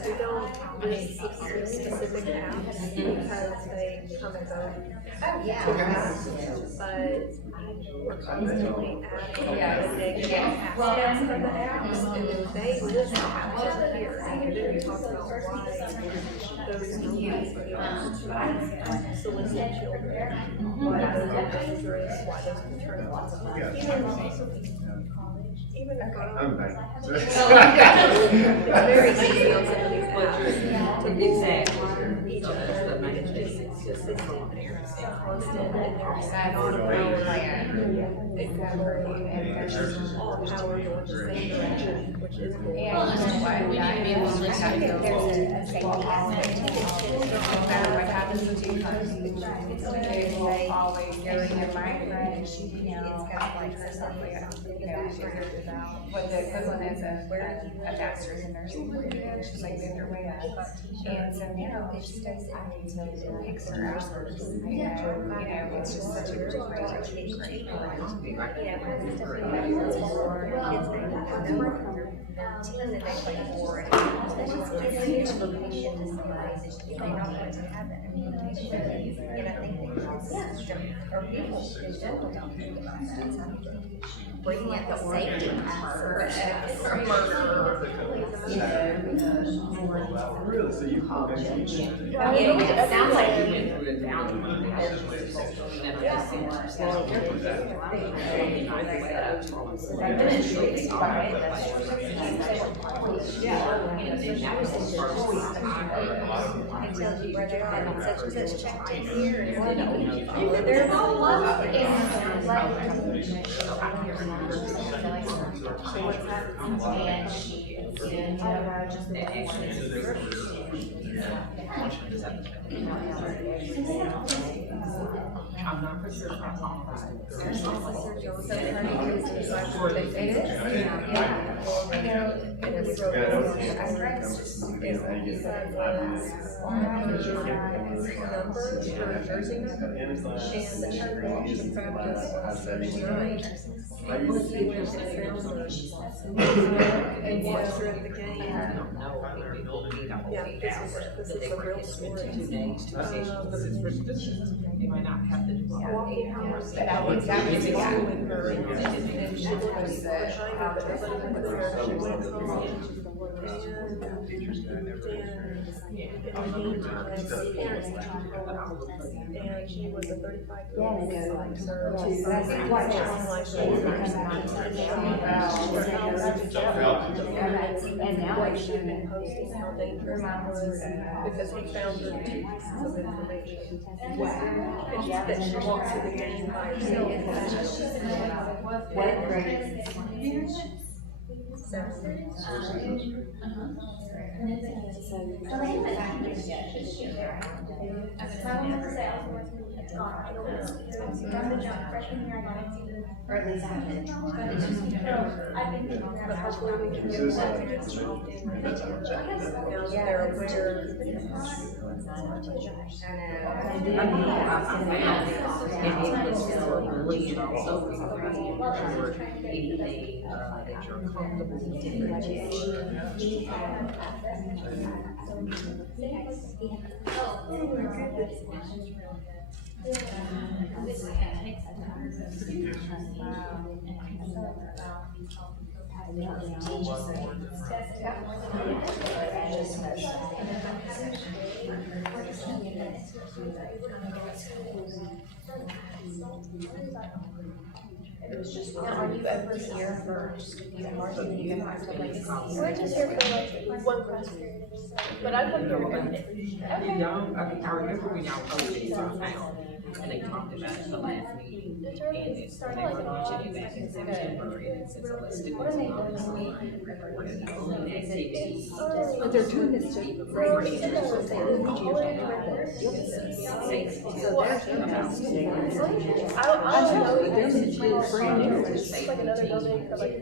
We don't use specific apps because they come and go. Oh, yeah. But we're constantly adding negative aspects of the apps, and they list out here, and then we talk about why those numbers solicit children, why those are dangerous, why those can turn lots of even if I'm back. very easy on some of these apps to lose each other, it's just sits on there, it's constant, and there's not a power, it's just all power going the same direction, which is cool. And we need to be able to look at There's it. a safety aspect to it. No matter what happens with you, they will always go in your mind, It's kind of like something about what the equivalent is of a master's in nursing. She's like moved her way up. And so now she does extra hours. You know, it's just such a great You know, team that they play for, and it's giving information to somebody that you may not want to have that information. And I think that kids, or people in general, don't think about that. Bringing up the safety aspect for a murder. Really, so you. It sounds like you went through it down. It tells you whether or not such and such checked in here, and there's a lot of And she did just the extra. I'm not for sure if I'm qualified. Yeah, this is a real story. You might not have to do 8 hours. But I think that was the gap. Following her, and she looked behind her, but nobody was there. She went home, and she was a 35-year-old. So that's why and now she's been posting how dangerous that was because he found her 2 pieces of information. And she said she walks through the game by herself. What grade? or at least I've been trying. But hopefully we can get that. Now they're aware. Are you over here for, you can have to like We're just here for like 1 class period, but I come here every day. Y'all, I remember when y'all posted these on now. And they talked about it at the last meeting, and it's starting to launch it back in September, and it said, so let's do this obviously reported only activities. But they're doing this to For teachers. It's like another building for like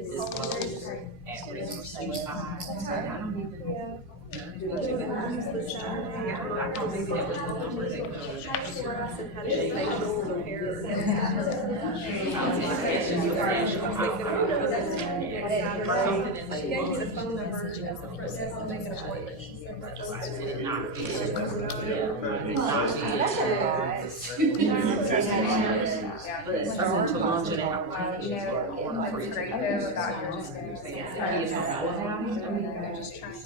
At risk for suicide. I don't even. Yeah. I don't think that was the number that She gave me the phone number as the first thing that I wanted. But starting to launch it out. What's great though about her just saying they're just trying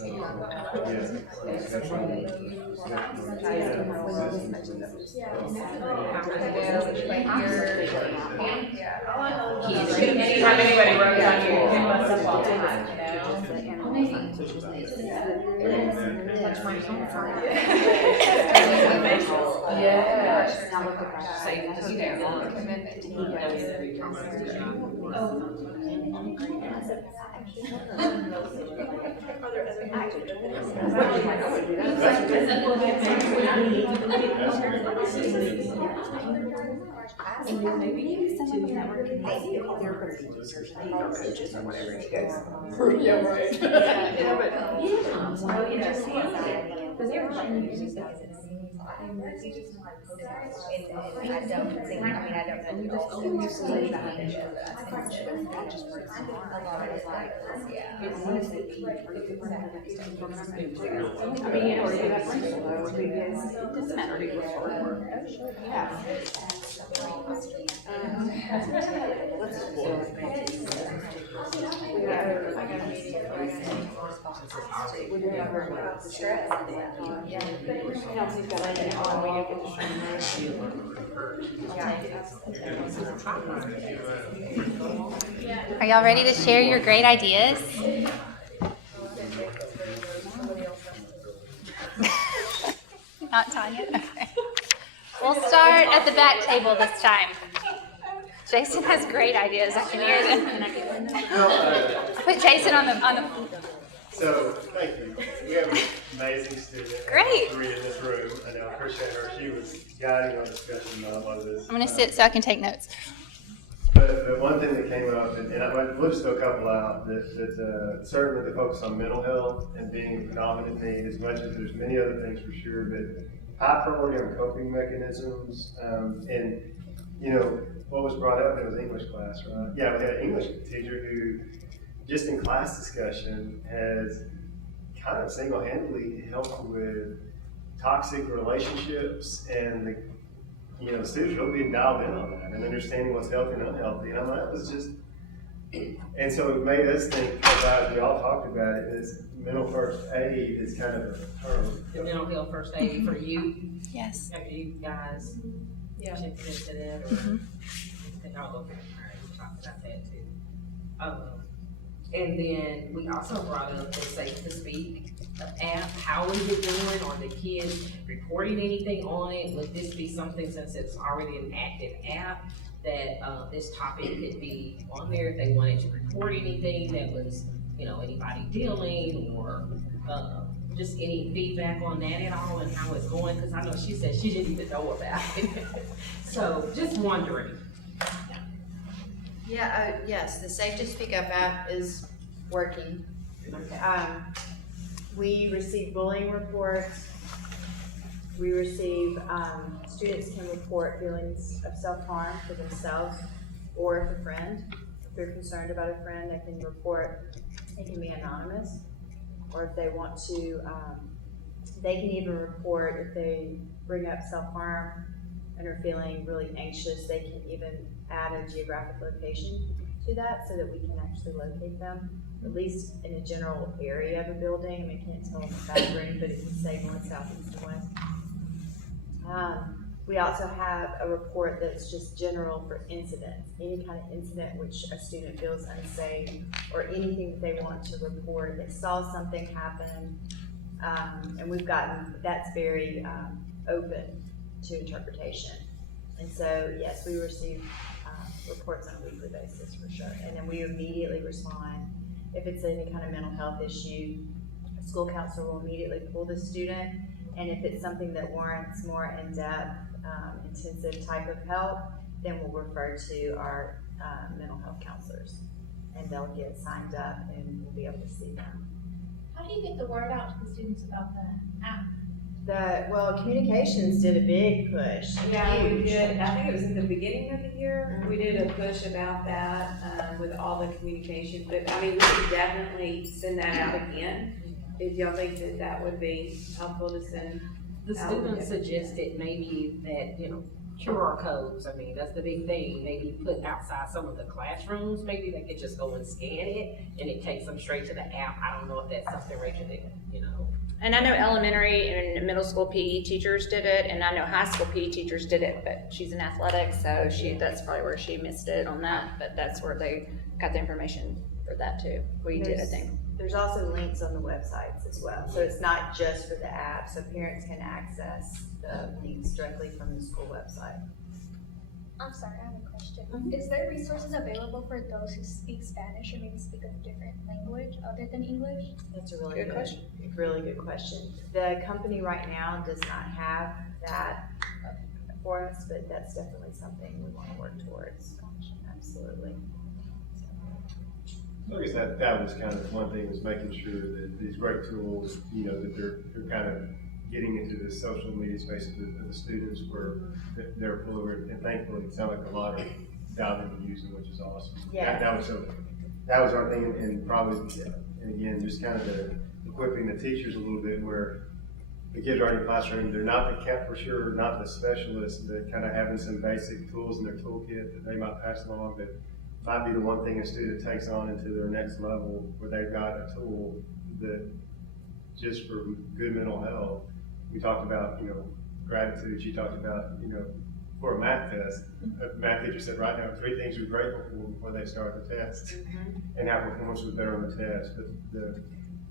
Anytime anybody wrote down your inbox up all the time, touch my phone for yeah. now look at that. Say, you know, Commitment to And then maybe some of them that were connected, they're going to be teachers and or coaches or whatever you guys. Yeah, right. Yeah, but, so, you know, because they were trying to use these guys. And I don't think, I don't know. You just leave that in there, but I think it should just break my heart. It's like, Yeah. honestly, I mean, you know, or you have principal, because it doesn't matter who you work for. Yeah. I got a meeting Friday. We never about the stress. Yeah. You know, he's got like, oh, we don't get to show. Are y'all ready to share your great ideas? Not Tanya? Okay. We'll start at the back table this time. Jason has great ideas. I can hear them. Put Jason on the. So, thank you. We have an amazing student. Great. Three in this room. I know, I appreciate her. She was guiding our discussion on a lot of this. I'm going to sit so I can take notes. But one thing that came up, and we'll just throw a couple out, that certainly the focus on mental health and being a predominant need, as much as there's many other things for sure, but high priority on coping mechanisms. And, you know, what was brought up, it was English class, right? Yeah, we had an English teacher who, just in class discussion, has kind of single-handedly helped with toxic relationships and the, you know, students really being dialed in on that and understanding what's healthy and unhealthy. And I'm like, that was just, and so it made us think about, we all talked about it, is mental first aid is kind of a term. the mental health first aid for you, Yes. have you guys checked into that, or? And I'll look at it, all right, we talked about that too. And then we also brought up the Safe to Speak app. How is it doing? Are the kids reporting anything on it? Would this be something, since it's already an active app, that this topic could be on there if they wanted to report anything that was, you know, anybody dealing, or just any feedback on that at all and how it's going? Because I know she said she didn't even know about it. So just wondering. Yeah, yes, the Safe to Speak Up app is working. We receive bullying reports. We receive, students can report feelings of self-harm for themselves or if a friend. If they're concerned about a friend, they can report. It can be anonymous. Or if they want to, they can even report if they bring up self-harm and are feeling really anxious, they can even add a geographic location to that so that we can actually locate them, at least in a general area of a building. I mean, I can't tell them exact room, but it can say north, south, east, and west. We also have a report that's just general for incidents, any kind of incident which a student feels unsafe or anything that they want to report. They saw something happen, and we've gotten, that's very open to interpretation. And so, yes, we receive reports on a weekly basis for sure. And then we immediately respond. If it's any kind of mental health issue, a school counselor will immediately pull the student. And if it's something that warrants more in-depth, intensive type of help, then we'll refer to our mental health counselors. And they'll get signed up and we'll be able to see them. How do you get the word out to the students about the app? Communications did a big push. Yeah, we Huge. did, I think it was in the beginning of the year, we did a push about that, with all the communication, but I mean, we could definitely send that out again. If y'all think that that would be helpful to send. The students suggested maybe that, QR codes, I mean, that's the big thing, maybe put outside some of the classrooms, maybe they could just go and scan it, and it takes them straight to the app. I don't know if that's something Rachel did, And I know elementary and middle school PE teachers did it, and I know high school PE teachers did it, but she's in athletics, so that's probably where she missed it on that, but that's where they got the information for that too. We did, I think. There's also links on the websites as well, so it's not just for the app, so parents can access the links directly from the school website. I'm sorry, I have a question. Is there resources available for those who speak Spanish or maybe speak a different language other than English? That's a really good question. Really good question. The company right now does not have that for us, but that's definitely something we want to work towards. Absolutely. I guess that was kind of one thing, was making sure that these great tools, that they're kind of getting into the social media space of the students where they're fluent, and thankfully it sounds like a lot of diving into using, which is awesome. Yeah. That was our thing, and probably, and again, just kind of equipping the teachers a little bit, where the kids are in the classroom, they're not for sure not the specialists, but kind of having some basic tools in their toolkit that they might pass along, but might be the one thing a student takes on into their next level, where they've got a tool that just for good mental health. We talked about, gratitude. She talked about, for a math test, a math teacher said, right now, 3 things you're grateful for before they start the test, and how performance was better on the test. But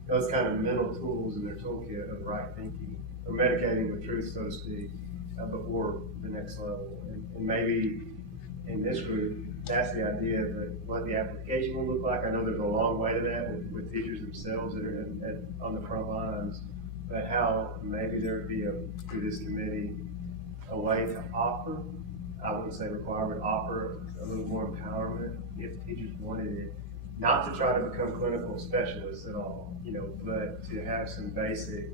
those kind of mental tools in their toolkit of right thinking, or medicating with truth, so to speak, before the next level. And maybe in this group, that's the idea, that what the application will look like. I know there's a long way to that with teachers themselves that are on the front lines, but how maybe there would be through this committee, a way to offer, I wouldn't say require, but offer a little more empowerment if teachers wanted it, not to try to become clinical specialists at all, but to have some basic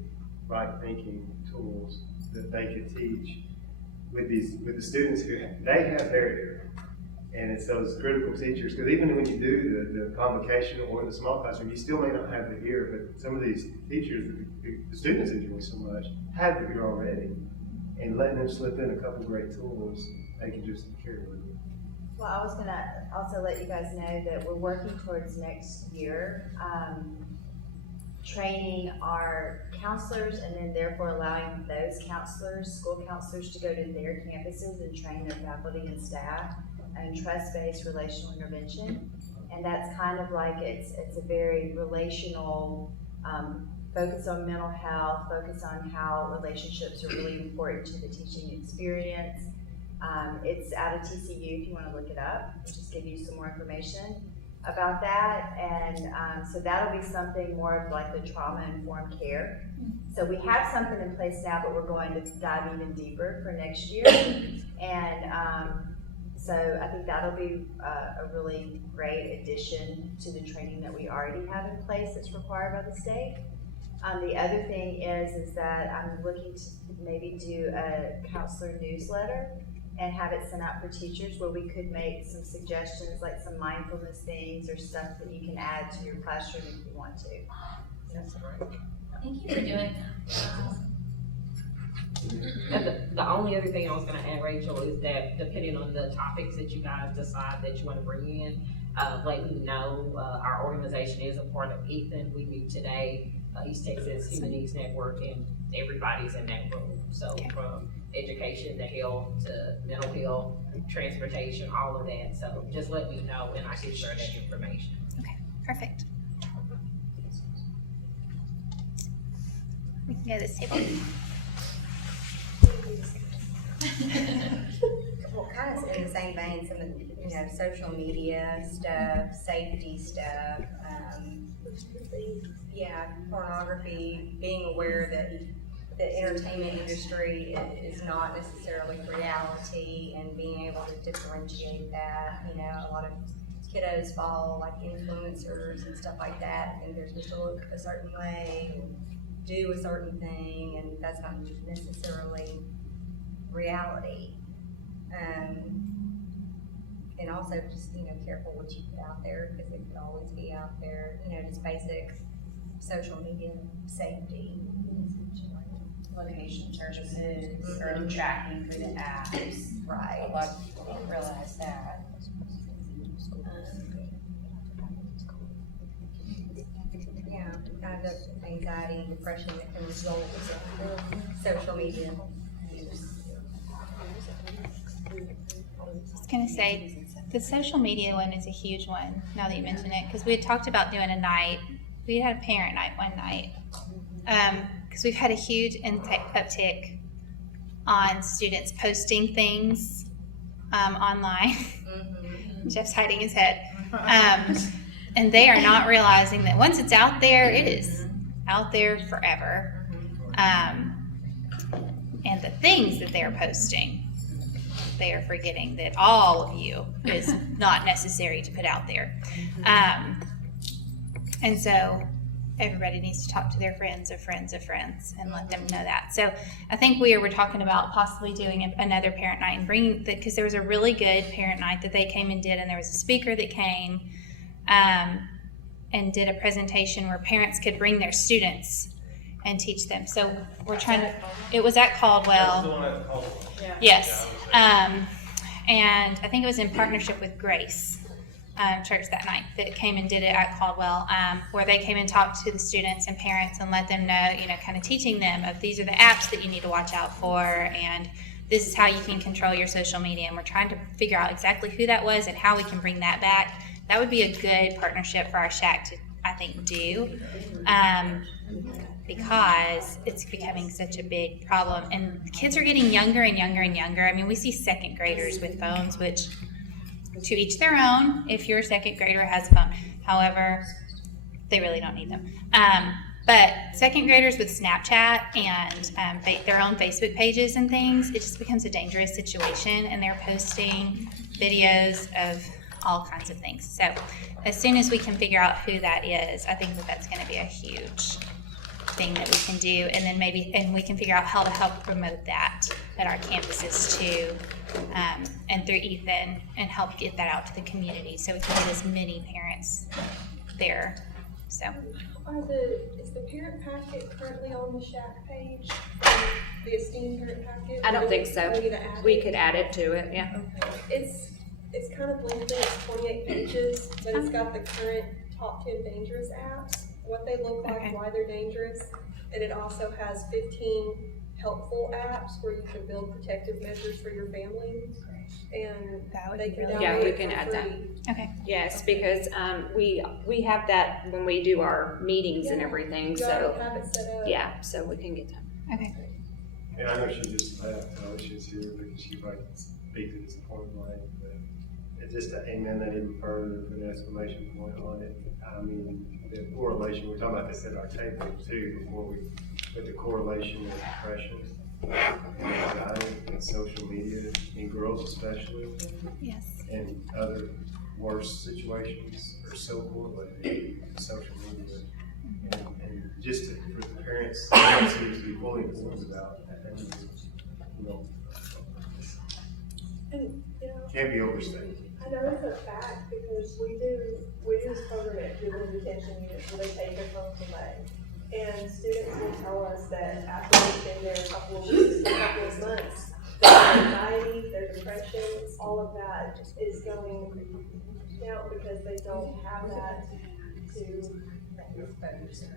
right thinking tools that they could teach with the students who they have barrier. And it's those critical teachers, because even when you do the convocation or the small classroom, you still may not have the ear, but some of these teachers that the students enjoy so much have the ear already. And letting them slip in a couple great tools, they can just carry with them. Well, I was gonna also let you guys know that we're working towards next year, training our counselors, and then therefore allowing those counselors, school counselors, to go to their campuses and train their faculty and staff and trust-based relational intervention. And that's kind of like, it's a very relational, focus on mental health, focus on how relationships are really important to the teaching experience. It's out of TCU if you want to look it up. I'll just give you some more information about that. And so that'll be something more of like the trauma-informed care. So we have something in place now, but we're going to dive even deeper for next year. And so I think that'll be a really great addition to the training that we already have in place that's required by the state. The other thing is that I'm looking to maybe do a counselor newsletter and have it sent out for teachers, where we could make some suggestions, like some mindfulness things or stuff that you can add to your classroom if you want to. That's great. Thank you for doing that. And the only other thing I was gonna add, Rachel, is that depending on the topics that you guys decide that you wanna bring in, let me know. Our organization is a part of Ethan. We meet today, East Texas Human Needs Network, and everybody's in that room. So from education to health to mental health, transportation, all of that. So just let me know and I can share that information. Okay, perfect. We can go to this table. kind of in the same vein, some of, you know, social media stuff, safety stuff, yeah, pornography, being aware that the entertainment industry is not necessarily reality, and being able to differentiate that. You know, a lot of kiddos follow like influencers and stuff like that, and they're supposed to look a certain way and do a certain thing, and that's not necessarily reality. And also just, you know, careful what you put out there, because it could always be out there. You know, just basic social media safety. Location services or tracking through the apps. Right. A lot of people don't realize that. Yeah, kind of anxiety and depression that can result from social media use. I was gonna say, the social media one is a huge one, now that you mention it, because we had talked about doing a night, we had a parent night one night. Because we've had a huge uptick on students posting things online. Jeff's hiding his head. And they are not realizing that once it's out there, it is out there forever. And the things that they're posting, they are forgetting that all of you is not necessary to put out there. And so everybody needs to talk to their friends of friends of friends and let them know that. So I think we were talking about possibly doing another parent night and bringing, because there was a really good parent night that they came and did, and there was a speaker that came and did a presentation where parents could bring their students and teach them. So we're trying to, it was at Caldwell. Yes. And I think it was in partnership with Grace Church that night that came and did it at Caldwell, where they came and talked to the students and parents and let them know, you know, kind of teaching them of these are the apps that you need to watch out for, and this is how you can control your social media. And we're trying to figure out exactly who that was and how we can bring that back. That would be a good partnership for our SHAC to, I think, do, because it's becoming such a big problem. And kids are getting younger and younger and younger. I mean, we see second graders with phones, which to each their own if your second grader has a phone. However, they really don't need them. But second graders with Snapchat and their own Facebook pages and things, it just becomes a dangerous situation, and they're posting videos of all kinds of things. So as soon as we can figure out who that is, I think that that's going to be a huge thing that we can do, and then maybe, and we can figure out how to help promote that at our campuses too, and through Ethan, and help get that out to the community so we can get as many parents there. So Is the parent packet currently on the SHAC page? The esteemed parent packet? I don't think so. We could add it to it, yeah. Okay. It's kind of lengthy, it's 28 pages, but it's got the current top 10 dangerous apps, what they look like, why they're dangerous, and it also has 15 helpful apps where you can build protective measures for your family. And they can download Yeah, we can add that. Okay. Yes, because we have that when we do our meetings and everything, you so already have it set up. yeah, so we can get that. Okay. And I know she just left, she's here because she might speak to this point blank, but it's just to amen that even further, put an exclamation point on it. I mean, the correlation, we're talking about this at our table too, before we put the correlation with depression and anxiety and social media, in girls especially. Yes. And other worse situations are so correlated to social media. And just for the parents to be fully informed about that, and, you know, And, you know, can't be overstated. I know it's a fact because we do this program at juvenile detention units where they take their phones away. And students will tell us that after they've been there a couple of weeks, a couple of months, their anxiety, their depression, all of that is going down because they don't have that to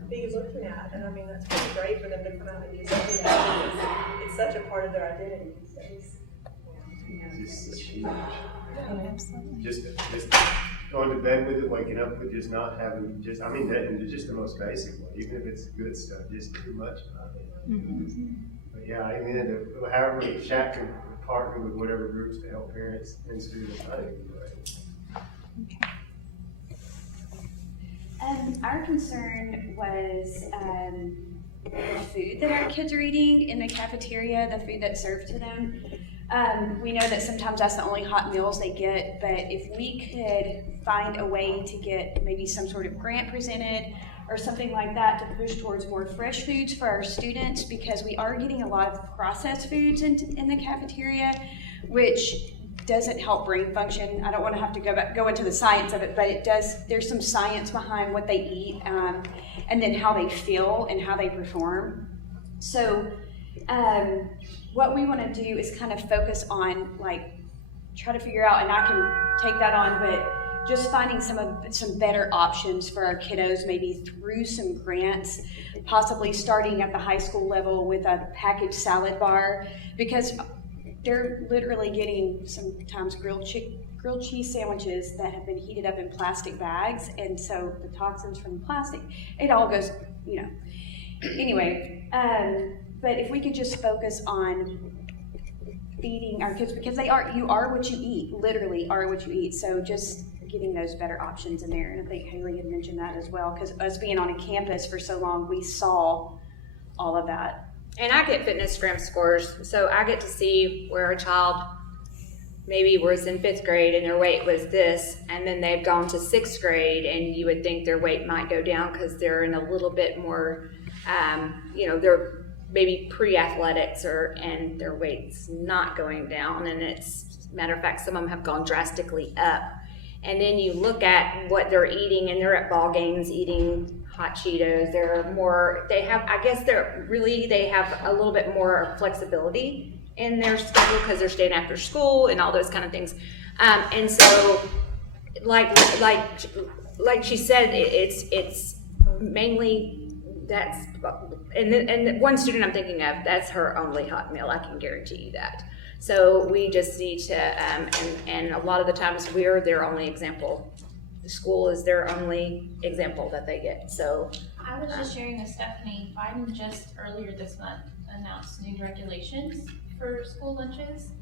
be looking at. And I mean, that's pretty great for them to come out and do something that because it's such a part of their identity these days. It's huge. Absolutely. Just going to bed with it, waking up with just not having, just, I mean, that is just the most basic one, even if it's good stuff, just too much of it. Mm-hmm. But yeah, I mean, however SHAC can partner with whatever groups to help parents and students. I think it'd be great. Our concern was the food that our kids are eating in the cafeteria, the food that's served to them. We know that sometimes that's the only hot meals they get, but if we could find a way to get maybe some sort of grant presented or something like that to push towards more fresh foods for our students, because we are getting a lot of processed foods in the cafeteria, which doesn't help brain function. I don't want to have to go into the science of it, but it does. There's some science behind what they eat, and then how they feel and how they perform. So what we want to do is kind of focus on, like, try to figure out, and I can take that on, but just finding some better options for our kiddos, maybe through some grants, possibly starting at the high school level with a packaged salad bar, because they're literally getting sometimes grilled cheese sandwiches that have been heated up in plastic bags, and so the toxins from the plastic, it all goes, Anyway, but if we could just focus on feeding our kids, because you are what you eat, literally are what you eat. So just getting those better options in there. And I think Haley had mentioned that as well, because us being on a campus for so long, we saw all of that. And I get fitness gram scores, so I get to see where a child maybe was in 5th grade and their weight was this, and then they've gone to 6th grade, and you would think their weight might go down because they're in a little bit more, they're maybe pre-athletics, and their weight's not going down, and matter of fact, some of them have gone drastically up. And then you look at what they're eating, and they're at ball games eating hot Cheetos. They have a little bit more flexibility in their schedule because they're staying after school and all those kind of things. And so, like she said, it's mainly that's, and one student I'm thinking of, that's her only hot meal. I can guarantee you that. So we just need to, and a lot of the times we're their only example. The school is their only example that they get. So I was just sharing with Stephanie, Biden just earlier this month announced new regulations for school lunches.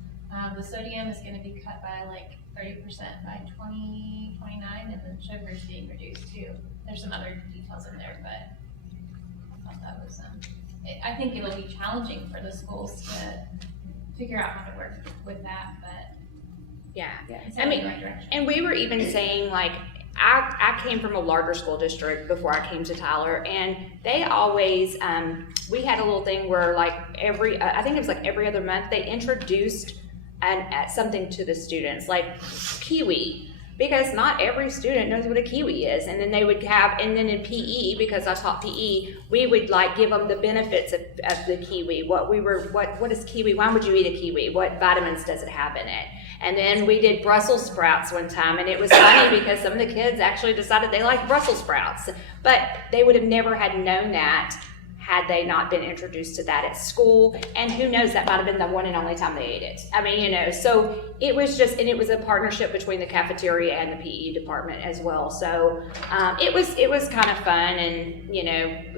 The sodium is going to be cut by like 30% by 2029, and then sugar is being reduced too. There's some other details in there, but I thought that was, I think it'll be challenging for the schools to figure out how to work with that, but yeah. It's in the right direction. And we were even saying, like, I came from a larger school district before I came to Tyler, and they always, we had a little thing where, like, I think it was like every other month, they introduced something to the students, like kiwi, because not every student knows what a kiwi is. And then they would have, and then in PE, because I taught PE, we would like give them the benefits of the kiwi. What is kiwi? Why would you eat a kiwi? What vitamins does it have in it? And then we did Brussels sprouts one time, and it was funny because some of the kids actually decided they liked Brussels sprouts, but they would have never had known that had they not been introduced to that at school. And who knows, that might have been the one and only time they ate it. I mean, so it was just, and it was a partnership between the cafeteria and the PE department as well. So it was kind of fun, and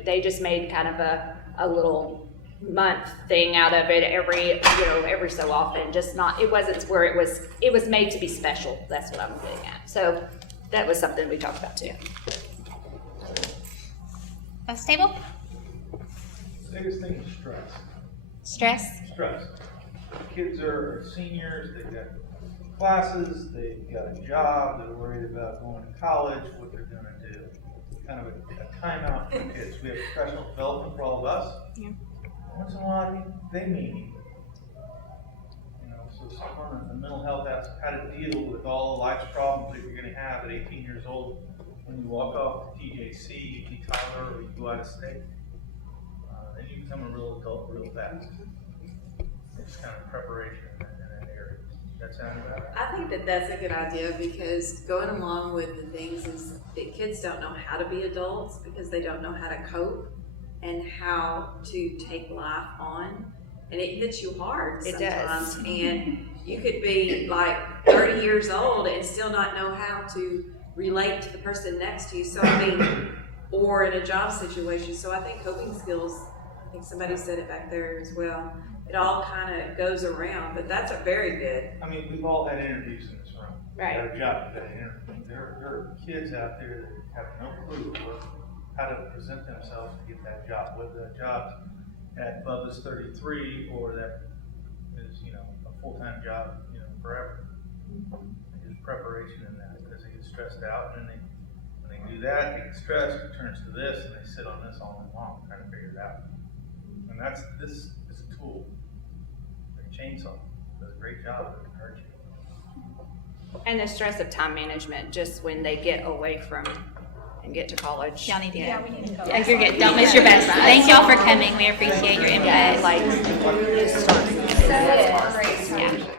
they just made kind of a little month thing out of it every so often. Just not, it wasn't where it was made to be special. That's what I'm getting at. So that was something we talked about too. That's stable. The biggest thing is stress. Stress. Kids are seniors, they've got classes, they've got a job, they're worried about going to college, what they're going to do. Kind of a timeout for kids. We have professional development for all of us. Yeah. Once in a while, they need so someone in mental health has how to deal with all the life's problems that you're going to have at 18 years old when you walk off the TJC, you Tyler, or you go out of state. And you become a real adult real fast. It's kind of preparation in that area. That sound about right? I think that's a good idea, because going along with the things is that kids don't know how to be adults because they don't know how to cope and how to take life on. And it hits you hard sometimes. And you could be like 30 years old and still not know how to relate to the person next to you. So or in a job situation. So I think coping skills I think somebody said it back there as well. It all kind of goes around, but that's a very good. I mean, we've all had interviews in this room. Right. Our job today, there are kids out there that have no clue how to present themselves to get that job, whether that job's at Bubba's 33 or that is, you know, a full-time job, you know, forever. There's preparation in that because they get stressed out, and then when they do that, they get stressed, it turns to this, and they sit on this all night long trying to figure it out. And this is a tool. Like a chainsaw does a great job, it can hurt you. And the stress of time management, just when they get away from and get to college. Y'all need to Yeah. go. we need to go. Yeah, you're good. Don't miss your bus. Thank y'all for coming. We appreciate your input. Yeah, like, just start. So, great. Yeah.